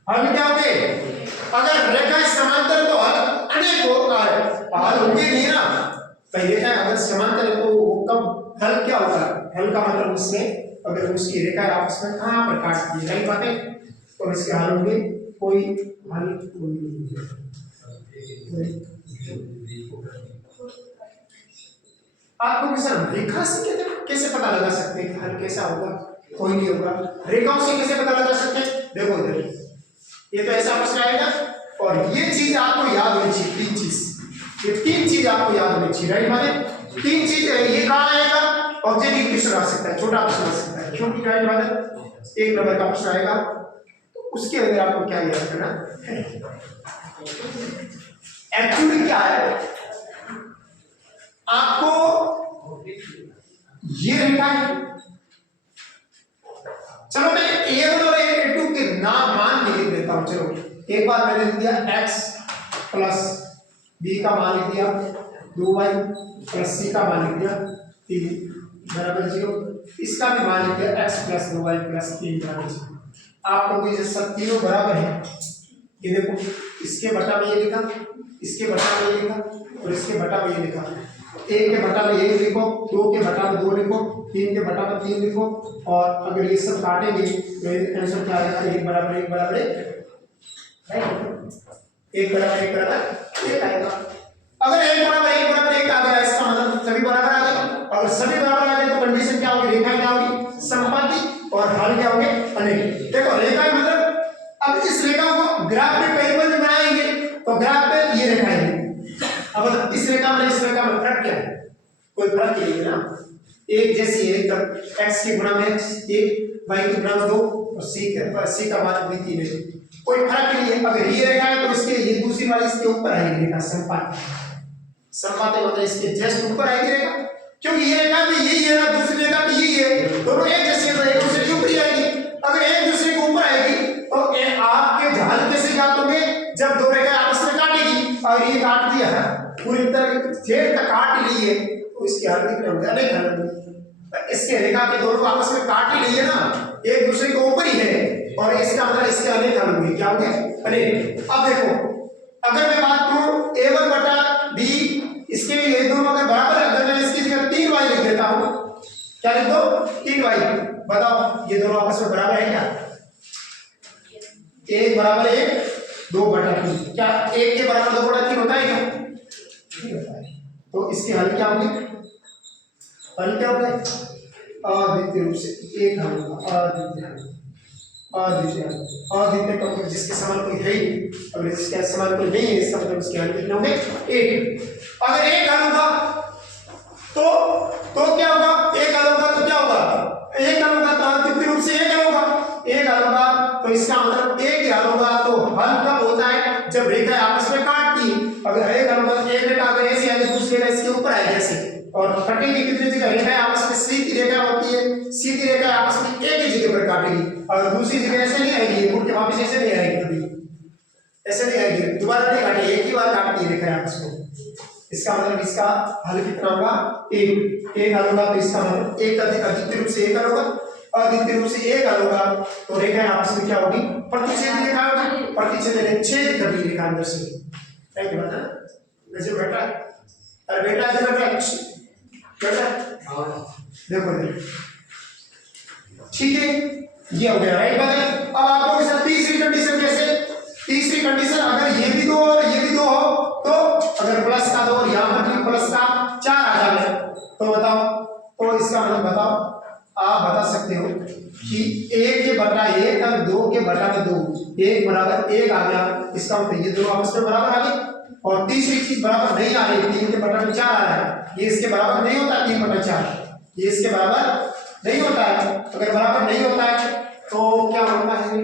हल क्या होंगे, अगर रेखाएं समांतर तो हल अनेक होगा, हल होंगे नहीं ना। पहले क्या अगर समांतर है तो कब हल क्या होगा, हल का मतलब उसमें अगर उसकी रेखाएं आपस में कहां पर काटती है, नहीं पाते तो इसके हल होंगे, कोई हल आपको किसान रेखा से कैसे पता लगा सकते हैं कि हल कैसा होगा, कोई नहीं होगा। रेखाओं से कैसे पता लगा सकते हैं, देखो इधर ये तो ऐसा प्रश्न आएगा और ये चीज आपको याद होनी चाहिए, तीन चीज, ये तीन चीज आपको याद होनी चाहिए, राइट माने तीन चीज है। ये कहां आएगा, ऑब्जेक्टिव क्वेश्चन आ सकता है, छोटा प्रश्न आ सकता है, क्योंकि राइट माने एक नंबर का प्रश्न आएगा तो उसके अंदर आपको क्या याद करना है। एक्चुअली क्या है, आपको ये रेखा है, चलो मैं a1 और a2 के नाम मान लिख देता हूं। चलो एक बार मैंने लिख दिया x प्लस b का मान लिख दिया 2y प्लस c का मान लिख दिया 3 बराबर 0, इसका भी मान लिख दिया x प्लस 2y प्लस 3 बराबर 0। आपको ये सब तीनों बराबर है, ये देखो इसके बटा में ये लिखा, इसके बटा में ये लिखा और इसके बटा में ये लिखा। एक के बटा में एक लिखो, दो के बटा में दो लिखो, तीन के बटा में तीन लिखो और अगर ये सब काटेंगे तो आंसर क्या आएगा, एक बराबर एक बराबर एक बराबर एक बराबर एक आएगा। अगर एक बराबर एक आ गया इसका मतलब सभी बराबर आ गए, अगर सभी बराबर आ गए तो कंडीशन क्या होगी, रेखा क्या होगी, समपाती और हल क्या होंगे, अनेक। देखो रेखा मतलब अब इस रेखा को ग्राफ पे कहीं पर भी बनाएंगे तो ग्राफ पे ये रेखा है, अब इस रेखा में इस रेखा में फर्क क्या है, कोई फर्क नहीं है ना, एक जैसी है। तब x की गुणा में x 1, y की गुणा में 2 और c का मान भी 3 है, कोई फर्क नहीं है। अगर ये रेखा है तो इसके ये दूसरी वाली इसके ऊपर आएगी रेखा, समपाती। समपाती मतलब इसके जस्ट ऊपर आएगी रेखा, क्योंकि ये रेखा भी यही है ना, दूसरी रेखा भी यही है, दोनों एक जैसी है तो एक दूसरे के ऊपर ही आएगी। अगर एक दूसरे के ऊपर आएगी तो आपके ढाल कैसे ज्ञात होंगे, जब दो रेखा आपस में काटेगी और ये काट दिया है पूरी तरह छेद तक काट ली है तो इसके हल कितने होंगे, अनेक हल होंगे। इसके रेखा के दोनों आपस में काट ही ली है ना, एक दूसरे के ऊपर ही है और इसका मतलब इसके अनेक हल होंगे, क्या होंगे, अनेक। अब देखो अगर मैं बात करूं a1 बटा b, इसके ये दोनों अगर बराबर है, अगर मैं इसकी जगह 3y लिख देता हूं, क्या लिख दो 3y, बताओ ये दोनों आपस में बराबर है क्या, एक बराबर एक 2 बटा 3, क्या एक के बराबर 2 बटा 3 होता है क्या, नहीं होता है। तो इसके हल क्या होंगे, हल क्या होगा, अद्वितीय रूप से एक हल होगा, अद्वितीय हल। अद्वितीय कंप्यूटर जिसके समान कोई है ही, अगर इसके समान कोई नहीं है इसका मतलब उसके हल कितने होंगे? 1। अगर एक हल होगा तो क्या होगा? एक हल होगा तो क्या होगा? एक हल होगा तो अद्वितीय रूप से एक हल होगा, एक हल होगा तो इसका मतलब एक ही हल होगा। तो हल कब होता है? जब रेखा आपस में काटती। अगर एक हल होगा तो एक रेखा अगर ऐसे आएगी दूसरी रेखा इसके ऊपर आएगी ऐसे, और कटेगी कितनी जगह? रेखा आपस में सीधी रेखा होती है, सीधी रेखा आपस में एक ही जगह पर काटेगी, और दूसरी जगह ऐसे नहीं आएगी, मुड़ के वापस ऐसे नहीं आएगी, कभी ऐसे नहीं आएगी, दोबारा नहीं काटेगी, एक ही बार काटती है रेखा आपस में। इसका मतलब इसका हल कितना होगा? एक हल होगा तो इसका मतलब एक अद्वितीय रूप से एक हल होगा, अद्वितीय रूप से एक हल होगा तो रेखा आपस में क्या होगी? प्रतिच्छेद रेखा होगी, प्रतिच्छेद रेखा छेद करती रेखा अंदर से। क्या बात है? वैसे बेटा, अरे बेटा इधर बेटा देखो ठीक है, ये हो गया राइट बात है। अब आप लोगों के साथ तीसरी कंडीशन कैसे? तीसरी कंडीशन अगर ये भी दो और ये भी दो हो, तो अगर प्लस का दो और यहां पर भी प्लस का 4 आ जाए तो बताओ, तो इसका मतलब बताओ, आप बता सकते हो कि 1 के बटा 1 और 2 के बटा 2 1 बराबर 1 आ गया, इसका मतलब ये दोनों आपस में बराबर आ गए। और तीसरी चीज बराबर नहीं आ रही, 3 के बटा 4 आ रहा है, ये इसके बराबर नहीं होता, 3 बटा 4 ये इसके बराबर नहीं होता है। अगर बराबर नहीं होता है तो क्या होता है?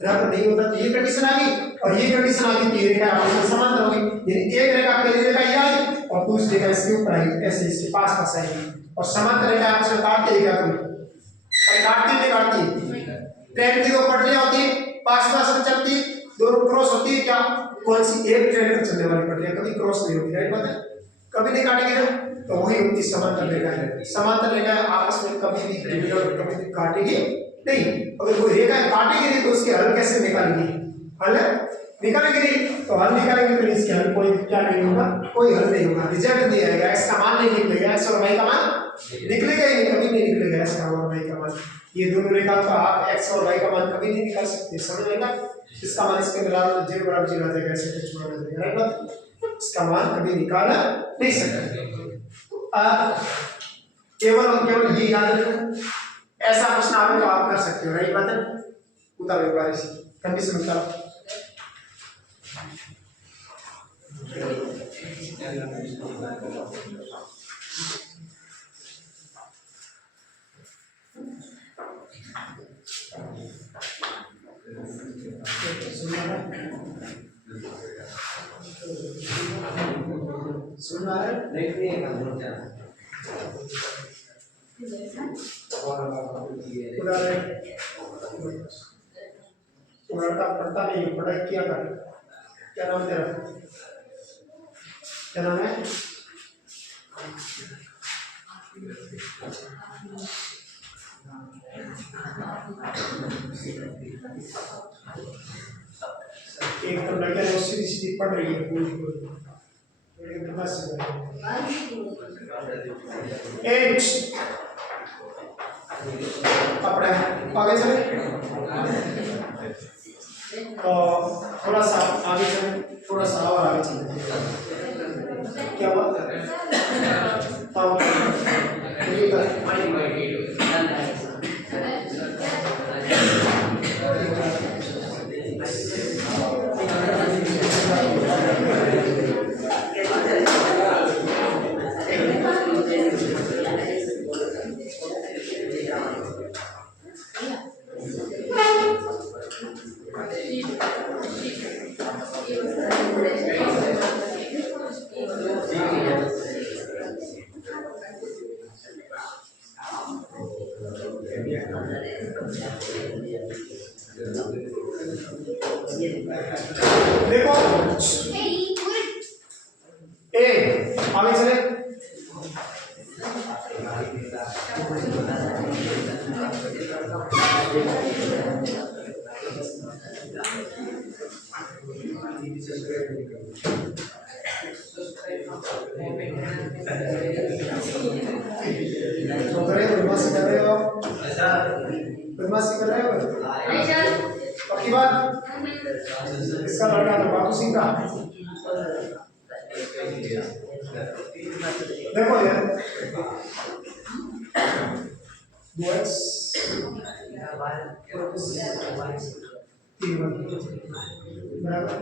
बराबर नहीं होता तो ये कंडीशन आ गई, और ये कंडीशन आ गई तो ये रेखा आपस में समांतर होगी, यानी एक रेखा पहली रेखा ये आई और दूसरी रेखा इसके ऊपर आई, ऐसे इसके पास पास आएगी, और समांतर रेखा आपस में काटती है क्या कोई? और काटती नहीं काटती? ट्रेन की दो पटरियां होती है, पास पास में चलती, दोनों क्रॉस होती है क्या? कौन सी? एक ट्रेन पर चलने वाली पटरियां कभी क्रॉस नहीं होती, राइट बात है? कभी नहीं काटेगी ना, तो वही होती समांतर रेखा है। समांतर रेखा आपस में कभी भी डिविजन कभी भी काटेगी नहीं। अगर कोई रेखा काटेगी नहीं तो उसके हल कैसे निकालेंगे? हल निकालेंगे नहीं, तो हल निकालेंगे तो इसके हल कोई क्या नहीं होगा, कोई हल नहीं होगा, रिजल्ट नहीं आएगा, x का मान नहीं निकलेगा, x और y का मान निकलेगा ही नहीं, कभी नहीं निकलेगा x का और y का मान। ये दोनों रेखा का आप x और y का मान कभी नहीं निकाल सकते, समझ लेना। इसका मान इसके बराबर 0 बराबर 0 आ जाएगा, ऐसे कुछ मान आ जाएगा, राइट बात? इसका मान कभी निकाला नहीं सकते। केवल और केवल ये याद रखना, ऐसा प्रश्न आवे तो आप कर सकते हो, राइट बात है? उतारो एक बार इसी कंडीशन उतारो। सुनना है? नहीं लड़का पढ़ता नहीं, पढ़ाई किया कर। क्या नाम तेरा? क्या नाम है? एक तो लड़का है सीधी सीधी पढ़ रही है पूरी पूरी, अपने आगे चले, थोड़ा सा आगे चले, थोड़ा सा और आगे चले। क्या हुआ? देखो ए आगे चले, बदमाशी कर रहे हो, बदमाशी कर रहे हो पक्की बात। इसका लड़का तो बाबू सिंह का, देखो यार 2x बराबर।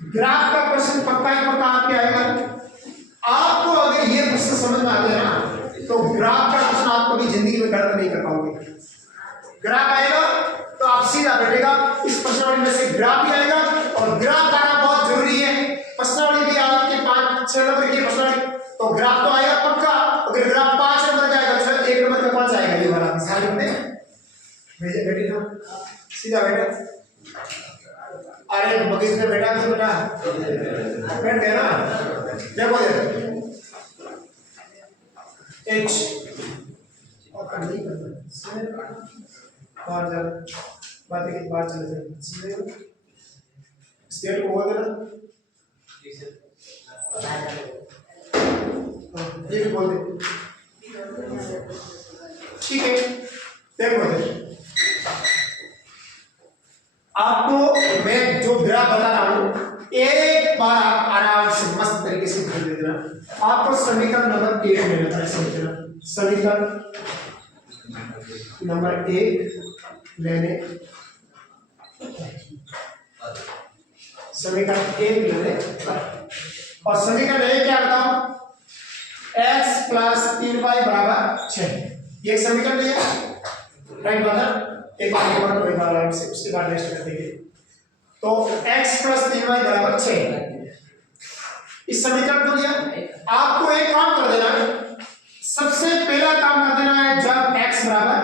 ग्राफ का क्वेश्चन पक्का ही पक्का आपके आएगा। आपको अगर ये प्रश्न समझ में आ गया ना तो ग्राफ का क्वेश्चन आप कभी जिंदगी में गलत नहीं कर पाओगे। ग्राफ आएगा तो आप सीधा बैठेगा, इस प्रश्नावली में से ग्राफ ही आएगा और ग्राफ आना बहुत जरूरी है। प्रश्नावली भी आपके 5-6 नंबर की प्रश्नावली तो ग्राफ तो आएगा पक्का। अगर ग्राफ 5 नंबर का आएगा तो 1 नंबर का कौन सा आएगा? ये वाला साइड में बैठे ना, सीधा बैठे। अरे बगीच में बैठा नहीं बेटा, बैठ गया ना। देखो एच और नहीं करना बाहर जा बातें की बात चले जाए स्टेट को बोल देना ये भी बोल दे। ठीक है देखो आपको मैं जो ग्राफ बता रहा हूं एक बार आप आराम से मस्त तरीके से कर देना। आपको समीकरण नंबर 1 में लेना है। समीकरण नंबर 1 लेने समीकरण 1 लेने और समीकरण 1 क्या बताओ? x प्लस 3y बराबर 6। ये समीकरण है राइट बात। एक बार से उसके बाद नेक्स्ट कर देंगे। तो x प्लस 3y बराबर 6 इस समीकरण को लिया। आपको एक काम कर देना है, सबसे पहला काम कर देना है जब x बराबर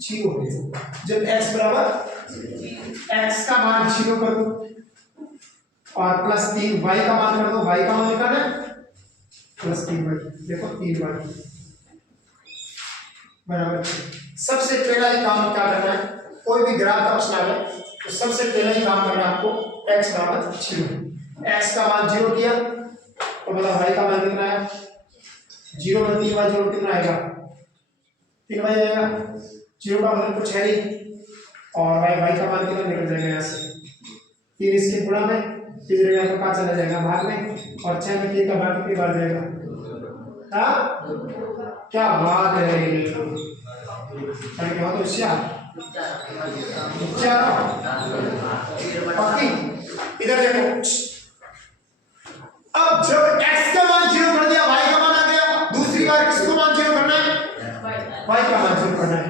0 हो, जब x बराबर x का मान 0 कर दो और प्लस 3y का मान कर दो। y का मान निकालना प्लस 3y, देखो 3y बराबर। सबसे पहला ही काम क्या करना है, कोई भी ग्राफ का प्रश्न आए तो सबसे पहला ही काम करना है आपको x बराबर 0। x का मान 0 किया तो मतलब y का मान कितना है? 0 में 3y 0 कितना आएगा? 3y आएगा। 0 का मतलब कुछ है नहीं और y का मान कितना निकल जाएगा यहाँ से? 3 इसके गुणा में, 3 रहेगा तो कहाँ चला जाएगा? भाग में। और 6 में 3 का भाग कितनी बार जाएगा? क्या बात है, क्या तो इधर देखो। अब जब x का मान 0 कर दिया, y का मान आ गया। दूसरी बार किसको मान 0 करना है? y का मान 0 करना है।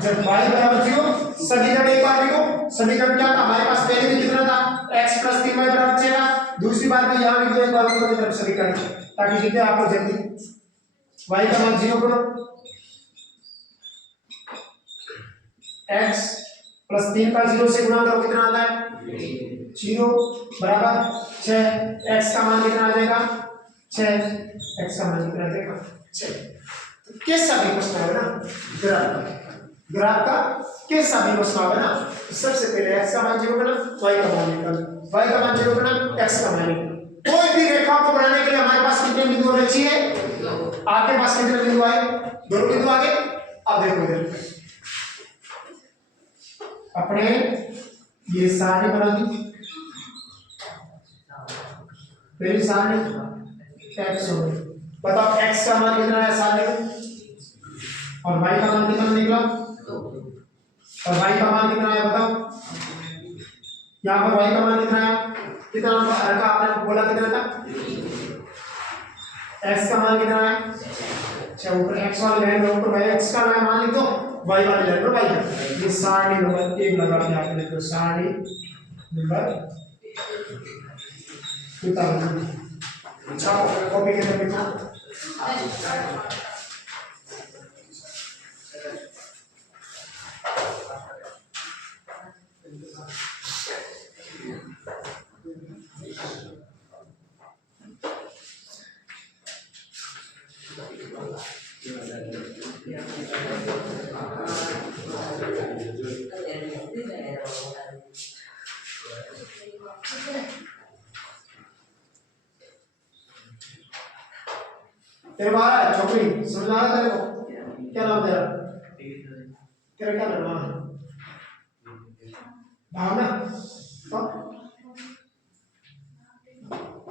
जब y बराबर 0 समीकरण एक बार लिखो। समीकरण क्या था हमारे पास पहले भी कितना था? x प्लस 3y बराबर 6 था। दूसरी बार में यहाँ लिख दो एक बार ऊपर की तरफ समीकरण ताकि लिखे आपको जल्दी। y का मान 0 करो, x प्लस 3 का 0 से गुणा करो कितना आता है? 0 बराबर 6। x का मान कितना आ जाएगा? 6। x का मान कितना आ जाएगा? 6। कैसा भी प्रश्न है ना ग्राफ का कैसा भी प्रश्न है ना, सबसे पहले x का मान 0 करना, y का मान निकालना, y का मान 0 करना, x का मान निकालना। कोई भी रेखा को बनाने के लिए हमारे पास कितने बिंदु होने चाहिए? आपके पास कितने बिंदु आए? 2 बिंदु आ गए। अब देखो इधर अपने ये सारणी बना दी। पहली सारणी x हो गई। बताओ x का मान कितना है सारणी में और y का मान कितना निकला और y का मान कितना है बताओ। यहाँ पर y का मान कितना है? कितना रखा आपने? बोला कितना था? x का मान कितना है? अच्छा ऊपर x वाले लाइन में ऊपर x का मान लिख दो, y वाले लाइन में y का। ये सारणी नंबर 1 लगा के आपने लिखो। सारणी नंबर छापो कॉपी के अंदर लिखो। तेरे बाहर छोकरी समझ आ रहा तेरे को? क्या नाम तेरा? तेरा क्या नाम है? भावना। तो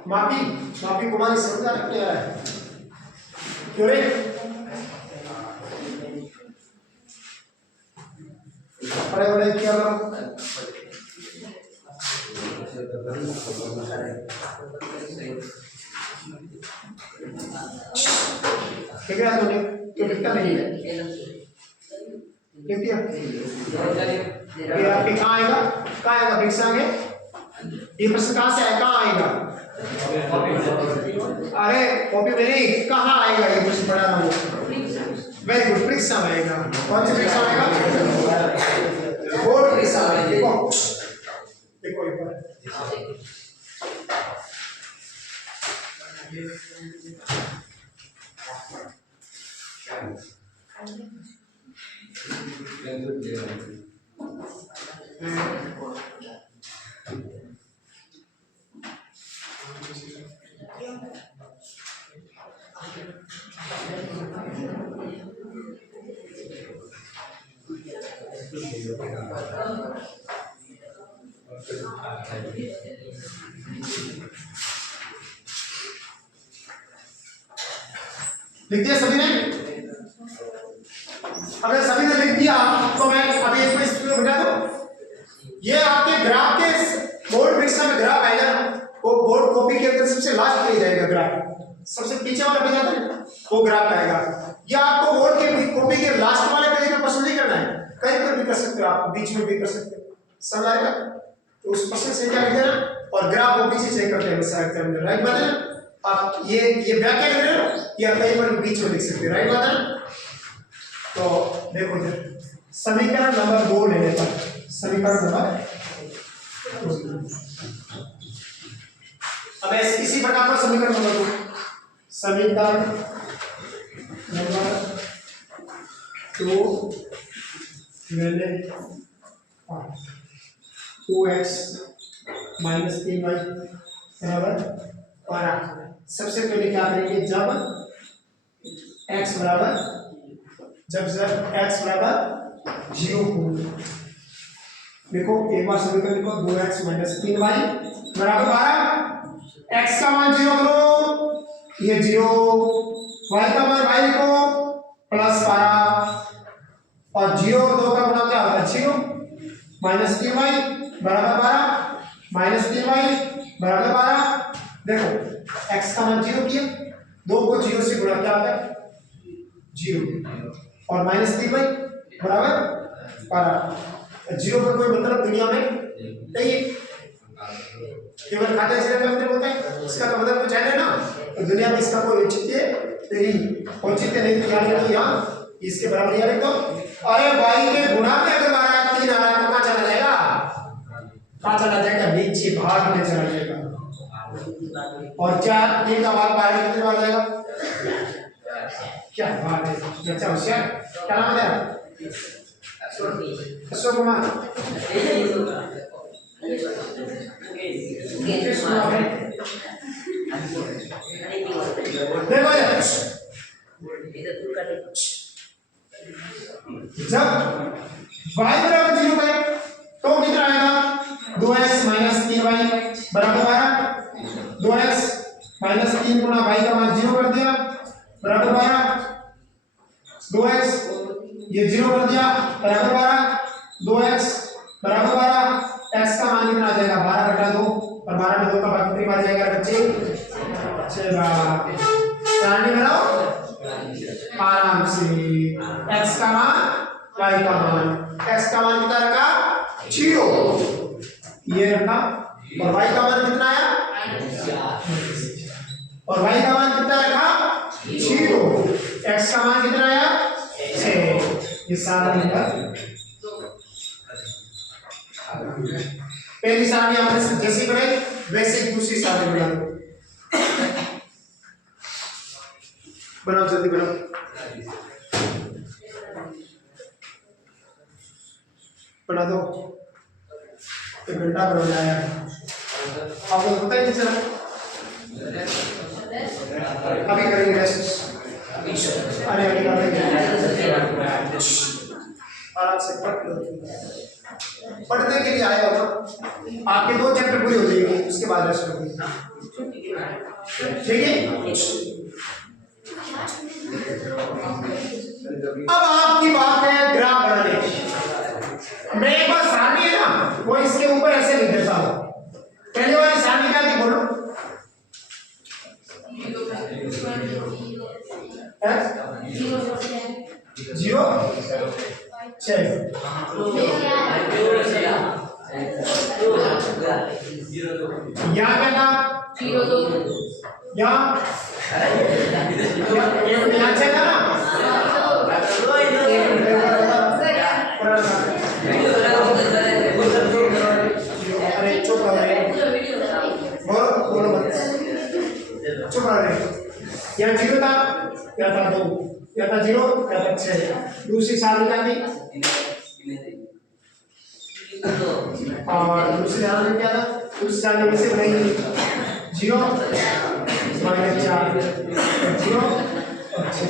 माफी माफी कुमारी समझ आ रहा क्या है? क्यों रे पढ़ाई वढ़ाई किया करो। ठीक है तूने तो लिखता नहीं है लिख दिया ये आपके कहाँ आएगा फिक्स आगे ये प्रश्न कहाँ से आएगा कहाँ आएगा अरे कॉपी में नहीं कहाँ आएगा ये प्रश्न पढ़ा रहा हूँ वेरी गुड परीक्षा में आएगा कौन सी परीक्षा आएगा बोर्ड परीक्षा में देखो देखो एक बार लिख दिया सभी ने अगर सभी ने लिख दिया तो मैं अभी एक मिनट बता दूं ये आपके ग्राफ के बोर्ड परीक्षा में ग्राफ आएगा ना वो बोर्ड कॉपी के अंदर सबसे लास्ट पेज आएगा ग्राफ सबसे पीछे वाला पेज आता है वो ग्राफ आएगा या आपको बोर्ड के कॉपी के लास्ट वाले पेज में पसंद नहीं करना है कहीं पर भी कर सकते हो आप बीच में भी कर सकते हो समझ आएगा तो उस पसंद से क्या लिख देना और ग्राफ वो पीछे चेक करते हैं राइट बात है ना आप ये व्याख्या कर रहे हो या कहीं पर बीच में लिख सकते हो राइट बात है ना तो देखो इधर समीकरण नंबर 2 लेने पर समीकरण नंबर अब इसी प्रकार का समीकरण नंबर 2 समीकरण नंबर 2 मैंने 2x माइनस 3y बराबर 12 सबसे पहले क्या करेंगे जब x बराबर जब x बराबर 0 हो देखो एक बार समीकरण लिखो 2x माइनस 3y बराबर 12 x का मान 0 करो ये 0 y का मान y लिखो प्लस 12 और 0 और 2 का गुणा क्या होता है 0 माइनस 3y बराबर 12 माइनस 3y बराबर 12 देखो x का मान 0 किया 2 को 0 से गुणा क्या होता है 0 और माइनस 3y बराबर 12 0 का कोई मतलब दुनिया में नहीं है केवल खाते से मतलब होता है इसका तो मतलब कुछ है ना तो दुनिया में इसका कोई औचित्य नहीं औचित्य नहीं तो याद रखो यहाँ इसके बराबर याद रखो अरे y के गुणा में अगर 12 3 आ रहा है तो कहाँ चला जाएगा नीचे भाग में चला जाएगा और 4 3 का भाग 12 कितने बार जाएगा क्या बात है बच्चा होशियार क्या नाम है अशोक कुमार देखो जब y बराबर 0 है तो कितना आएगा 2x माइनस 3y बराबर 12 2x माइनस 3 गुणा y का मान 0 कर दिया बराबर 12 2x ये 0 कर दिया बराबर 12 2x बराबर 12 x का मान कितना आ जाएगा 12 घटा 2 और 12 में 2 का भाग कितनी बार जाएगा बच्चे 6 बार सारणी बनाओ आराम से x का मान y का मान x का मान कितना रखा 0 ये रखा और y का मान कितना आया और y का मान कितना रखा 0 x का मान कितना आया 6 ये सारा निकल पहली सारणी हमने जैसी बनाई वैसे दूसरी सारणी बना दो बनाओ जल्दी बनाओ बना दो एक घंटा पर बनाया आपको पता है टीचर अभी करेंगे रेस्ट अरे अभी करेंगे आराम से पढ़ने के लिए आए हो आपके 2 चैप्टर पूरे हो जाएंगे उसके बाद रेस्ट करोगे ठीक है अब आपकी बात है ग्राफ बनाने की मैं 6 यहाँ क्या था 0 2 यहाँ यहाँ 6 था ना अरे चुप रहे बोलो मत चुप रहे यहाँ 0 था यहाँ था 2 यहाँ था 0 यहाँ था 6 दूसरी साल में जाती और दूसरी साल में क्या था दूसरी साल में से नहीं 0 माइनस 4 0 और 6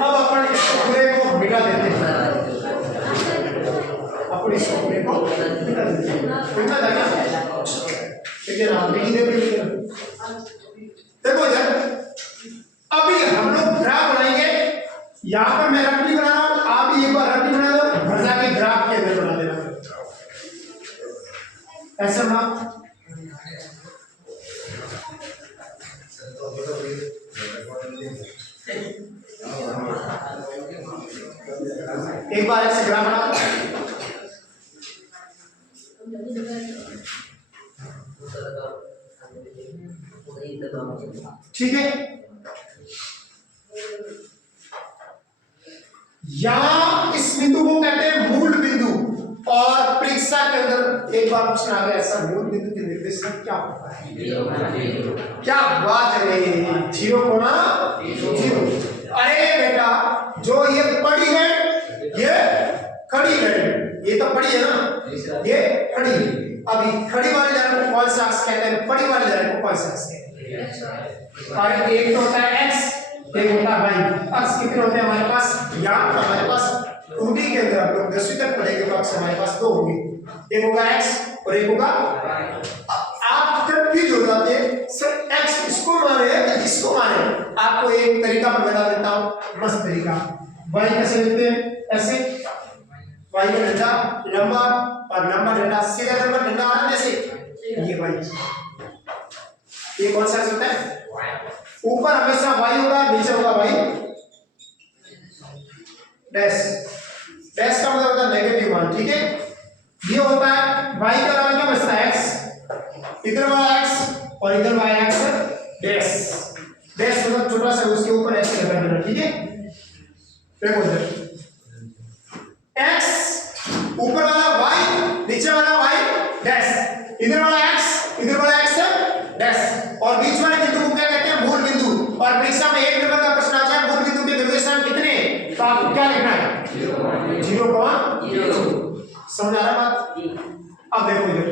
अब अपन इस पूरे को मिटा देते हैं अपन इस पूरे को मिटा देते हैं मिटा देना ठीक है ना लिख दे देखो जब अभी हम लोग ग्राफ बनाएंगे यहाँ पर मैं रफली बना रहा हूँ आप भी एक बार रफली बना दो घर जाके ग्राफ के अंदर बना देना ऐसा ना एक बार ऐसे ग्राफ बना ठीक है यहां इस बिंदु को कहते हैं मूल बिंदु और परीक्षा के अंदर एक बार प्रश्न आ गया ऐसा मूल बिंदु के निर्देशांक क्या होता है क्या बात है 0 कोना 0 अरे बेटा जो ये पड़ी है ये खड़ी है ये तो पड़ी है ना ये खड़ी है अभी खड़ी वाली लाइन को कौन सा अक्ष कहते हैं पड़ी वाली लाइन को कौन सा अक्ष कहते हैं और एक तो होता है x एक होता है y अक्ष कितने होते हैं हमारे पास यहाँ हमारे पास 2D के अंदर हम लोग 10वीं तक पढ़ेंगे तो अक्ष हमारे पास 2 होंगे एक होगा x और एक होगा आप कंफ्यूज हो जाते हैं सर x इसको माने या इसको माने आपको एक तरीका मैं बता देता हूँ मस्त तरीका y कैसे लिखते हैं ऐसे y का डंडा लंबा और लंबा डंडा सीधा लंबा डंडा आ रहा है ऐसे ये y ये कौन सा होता है ऊपर हमेशा y होगा नीचे होगा y डैश डैश का मतलब होता है नेगेटिव मान ठीक है ये होता है y का मान क्या बचता है x इधर वाला x और इधर वाला x डैश डैश मतलब छोटा सा उसके ऊपर x लगा देना ठीक है देखो इधर x ऊपर वाला y नीचे वाला y डैश इधर वाला x इधर वाला x डैश और बीच वाले बिंदु को क्या कहते हैं मूल बिंदु और परीक्षा में एक नंबर का प्रश्न आ जाए मूल बिंदु के निर्देशांक कितने तो आपको क्या लिखना है 0 समझ आ रहा बात अब देखो इधर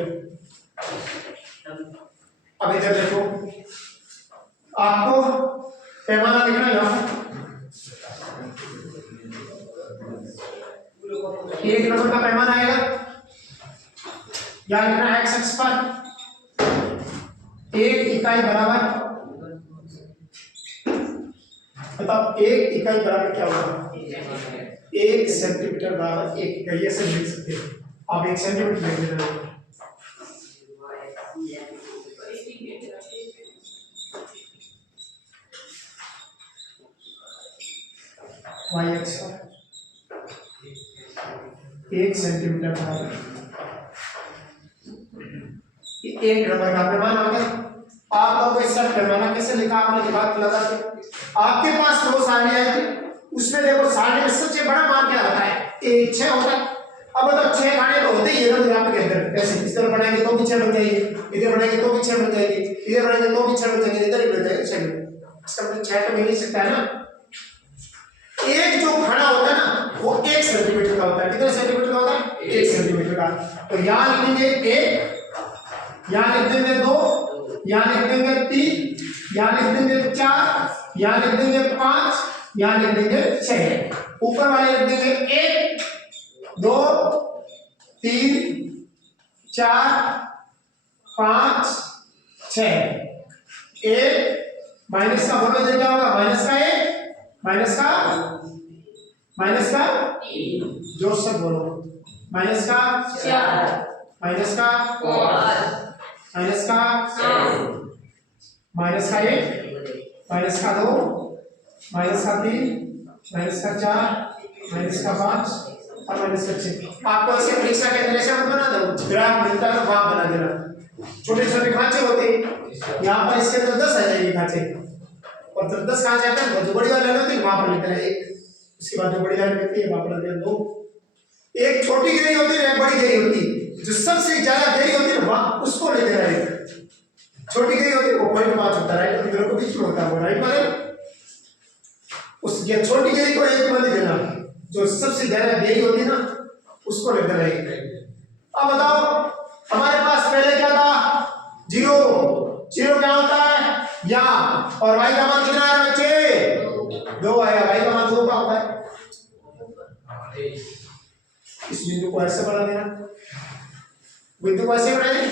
अब इधर देखो आपको पैमाना लिखना है एक नंबर का पैमाना आएगा या लिखना है x अक्ष पर 1 इकाई बराबर बताओ 1 इकाई बराबर क्या होगा 1 सेंटीमीटर बराबर 1 इकाई ऐसे लिख सकते हैं आप 1 सेंटीमीटर लिख देना y अक्ष 1 सेंटीमीटर बराबर 1 नंबर का पैमाना आ गया आप लोगों को इसका पैमाना कैसे लिखा आपने दिमाग लगा के आपके पास 2 सारणी आई थी उसमें देखो सारणी में सबसे बड़ा मान क्या होता है 1 6 होता है अब बताओ 6 खाने तो होते ही है ना यहाँ पे अंदर ऐसे इस तरह बनाएंगे तो भी 6 बन जाएंगे इधर बनाएंगे तो भी 6 बन जाएंगे इधर बनाएंगे तो भी 6 बन जाएंगे इधर ही बन जाएंगे 6 इसका मतलब 6 तो मिल नहीं सकता है ना एक जो खाना होता है ना वो 1 सेंटीमीटर का होता है कितने सेंटीमीटर का होता है 1 सेंटीमीटर का तो यहाँ लिखेंगे 1 यहाँ लिख देंगे 2 यहाँ लिख देंगे 3 यहाँ लिख देंगे 4 यहाँ लिख देंगे 5 यहाँ लिख देंगे 6 ऊपर वाले लिख देंगे 1 2 3 4 5 6 1 माइनस का बोलो क्या होगा माइनस का जोर से बोलो माइनस का 4 माइनस का 5 माइनस का 1 माइनस का 2 माइनस का 3, माइनस का 4, माइनस का 5 और माइनस का 6। आपको ऐसे परीक्षा के अंदर ऐसा मत बना दो, ग्राफ मिलता है तो वहां बना देना। छोटे छोटे खांचे होते हैं, यहाँ पर इसके अंदर 10 आ जाएंगे खांचे, और जब 10 खांचे आते हैं जो बड़ी वाली लाइन होती है वहां पर लिख देना 1, उसके बाद जो बड़ी लाइन होती है वहां पर लिख देना 2। एक छोटी गिरी होती है, एक बड़ी गिरी होती है, जो सबसे ज्यादा गिरी होती है वहां उसको लिख देना 1। छोटी गिरी होती है वो 0.5 होता है, राइट इधर को बीच में होता है वो, राइट वाले उस ये छोटी गिरी को 1 मान देना, जो सबसे ज्यादा गिरी होती है ना उसको लिख देना 1। अब बताओ हमारे पास पहले क्या था 0, 0 क्या होता है यहाँ, और y का मान कितना है बच्चे 2 आया, y का मान 2 का होता है। इस बिंदु को ऐसे बना देना, बिंदु को ऐसे बनाए।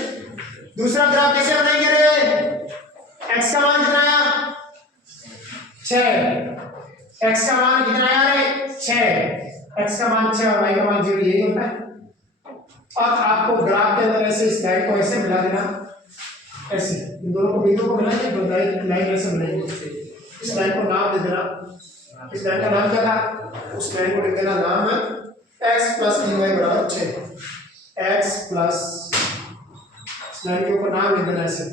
दूसरा ग्राफ कैसे बनाएंगे रे, x का मान कितना आया 6, x का मान कितना आया रे 6, x का मान 6 और y का मान 0, यही होता है। अब आपको ग्राफ के अंदर ऐसे इस लाइन को ऐसे मिला देना, ऐसे इन दोनों को बिंदु को मिलाएंगे तो लाइन ऐसे मिलाएंगे। इस लाइन को नाम दे देना, इस लाइन का नाम क्या था, उस लाइन को लिख देना नाम है x प्लस dy बराबर 6, x प्लस इस लाइन के ऊपर नाम लिख देना ऐसे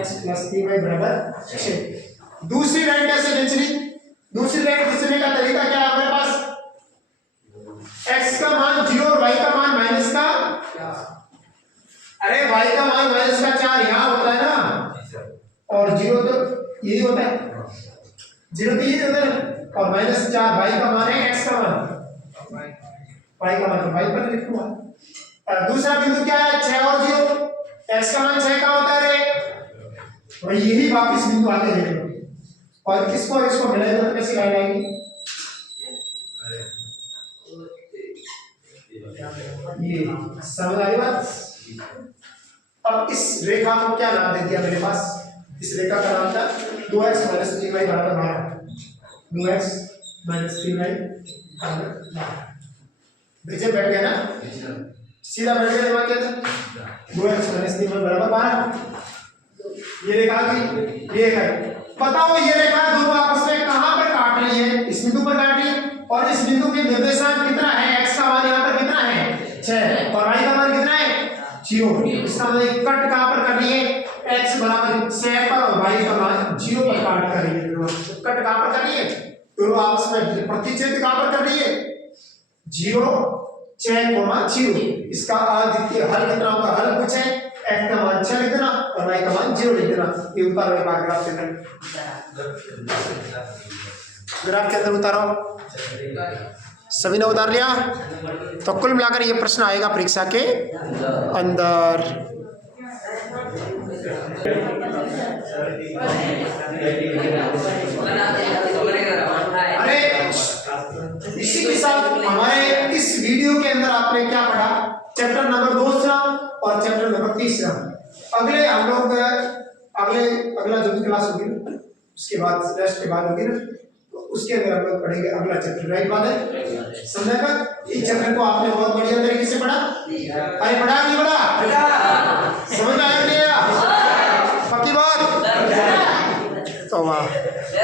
x प्लस dy बराबर 6। दूसरी लाइन कैसे खींचनी, दूसरी लाइन खींचने का तरीका क्या है हमारे पास, x का मान 0 और y का मान माइनस का, अरे y का मान माइनस का 4 यहाँ होता है ना, और 0 तो यही होता है, 0 तो यही होता है, और माइनस 4 y का मान है, x का मान y का मान y पर लिखूंगा। दूसरा बिंदु क्या है 6 और 0, x का मान 6 का होता है रे, और यही वापस बिंदु आगे देख लो, और किसको और इसको मिलाएंगे तो कैसी लाइन आएगी, ये समझ आई बात। अब इस रेखा को क्या नाम दे दिया मेरे पास, इस रेखा का नाम था 2x - 3y बराबर 12, 2x - 3y बराबर 12। भेजे बैठ गया ना, सीधा बैठ गया दिमाग के अंदर, 2x - 3y बराबर 12। ये रेखा की ये रेखा, बताओ ये रेखा दोनों आपस में कहां पर काट रही है, इस बिंदु पर काट रही है, और इस बिंदु के निर्देशांक कितना है, x का मान यहां पर कितना है 6 और y का मान कितना है 0। इसका मतलब कट कहां पर कर रही है, x बराबर 6 पर और y का मान 0 पर काट कर रही है। कट कहां पर कर रही है, दोनों आपस में प्रतिच्छेद कहां पर कर रही है 0, 6, 0। इसका अद्वितीय हल कितना होगा, हल पूछे x का मान 6 लिख देना और y का मान 0 लिख देना। ये उतारो एक बार ग्राफ के अंदर, ग्राफ के अंदर उतारो, सभी ने उतार लिया, तो कुल मिलाकर ये प्रश्न आएगा परीक्षा के अंदर। अरे इसी के साथ हमारे इस वीडियो के अंदर आपने क्या पढ़ा, चैप्टर नंबर 2 और चैप्टर नंबर 3। अगले हम लोग अगला जो भी क्लास होगी ना, उसके बाद रेस्ट के बाद होगी ना, तो उसके अंदर हम लोग पढ़ेंगे अगला चैप्टर, राइट बात है, समझेगा। इस चैप्टर को आपने बहुत बढ़िया तरीके से पढ़ा, अरे पढ़ा नहीं पढ़ा, समझ में आया नहीं आया, पक्की बात, तो वाह।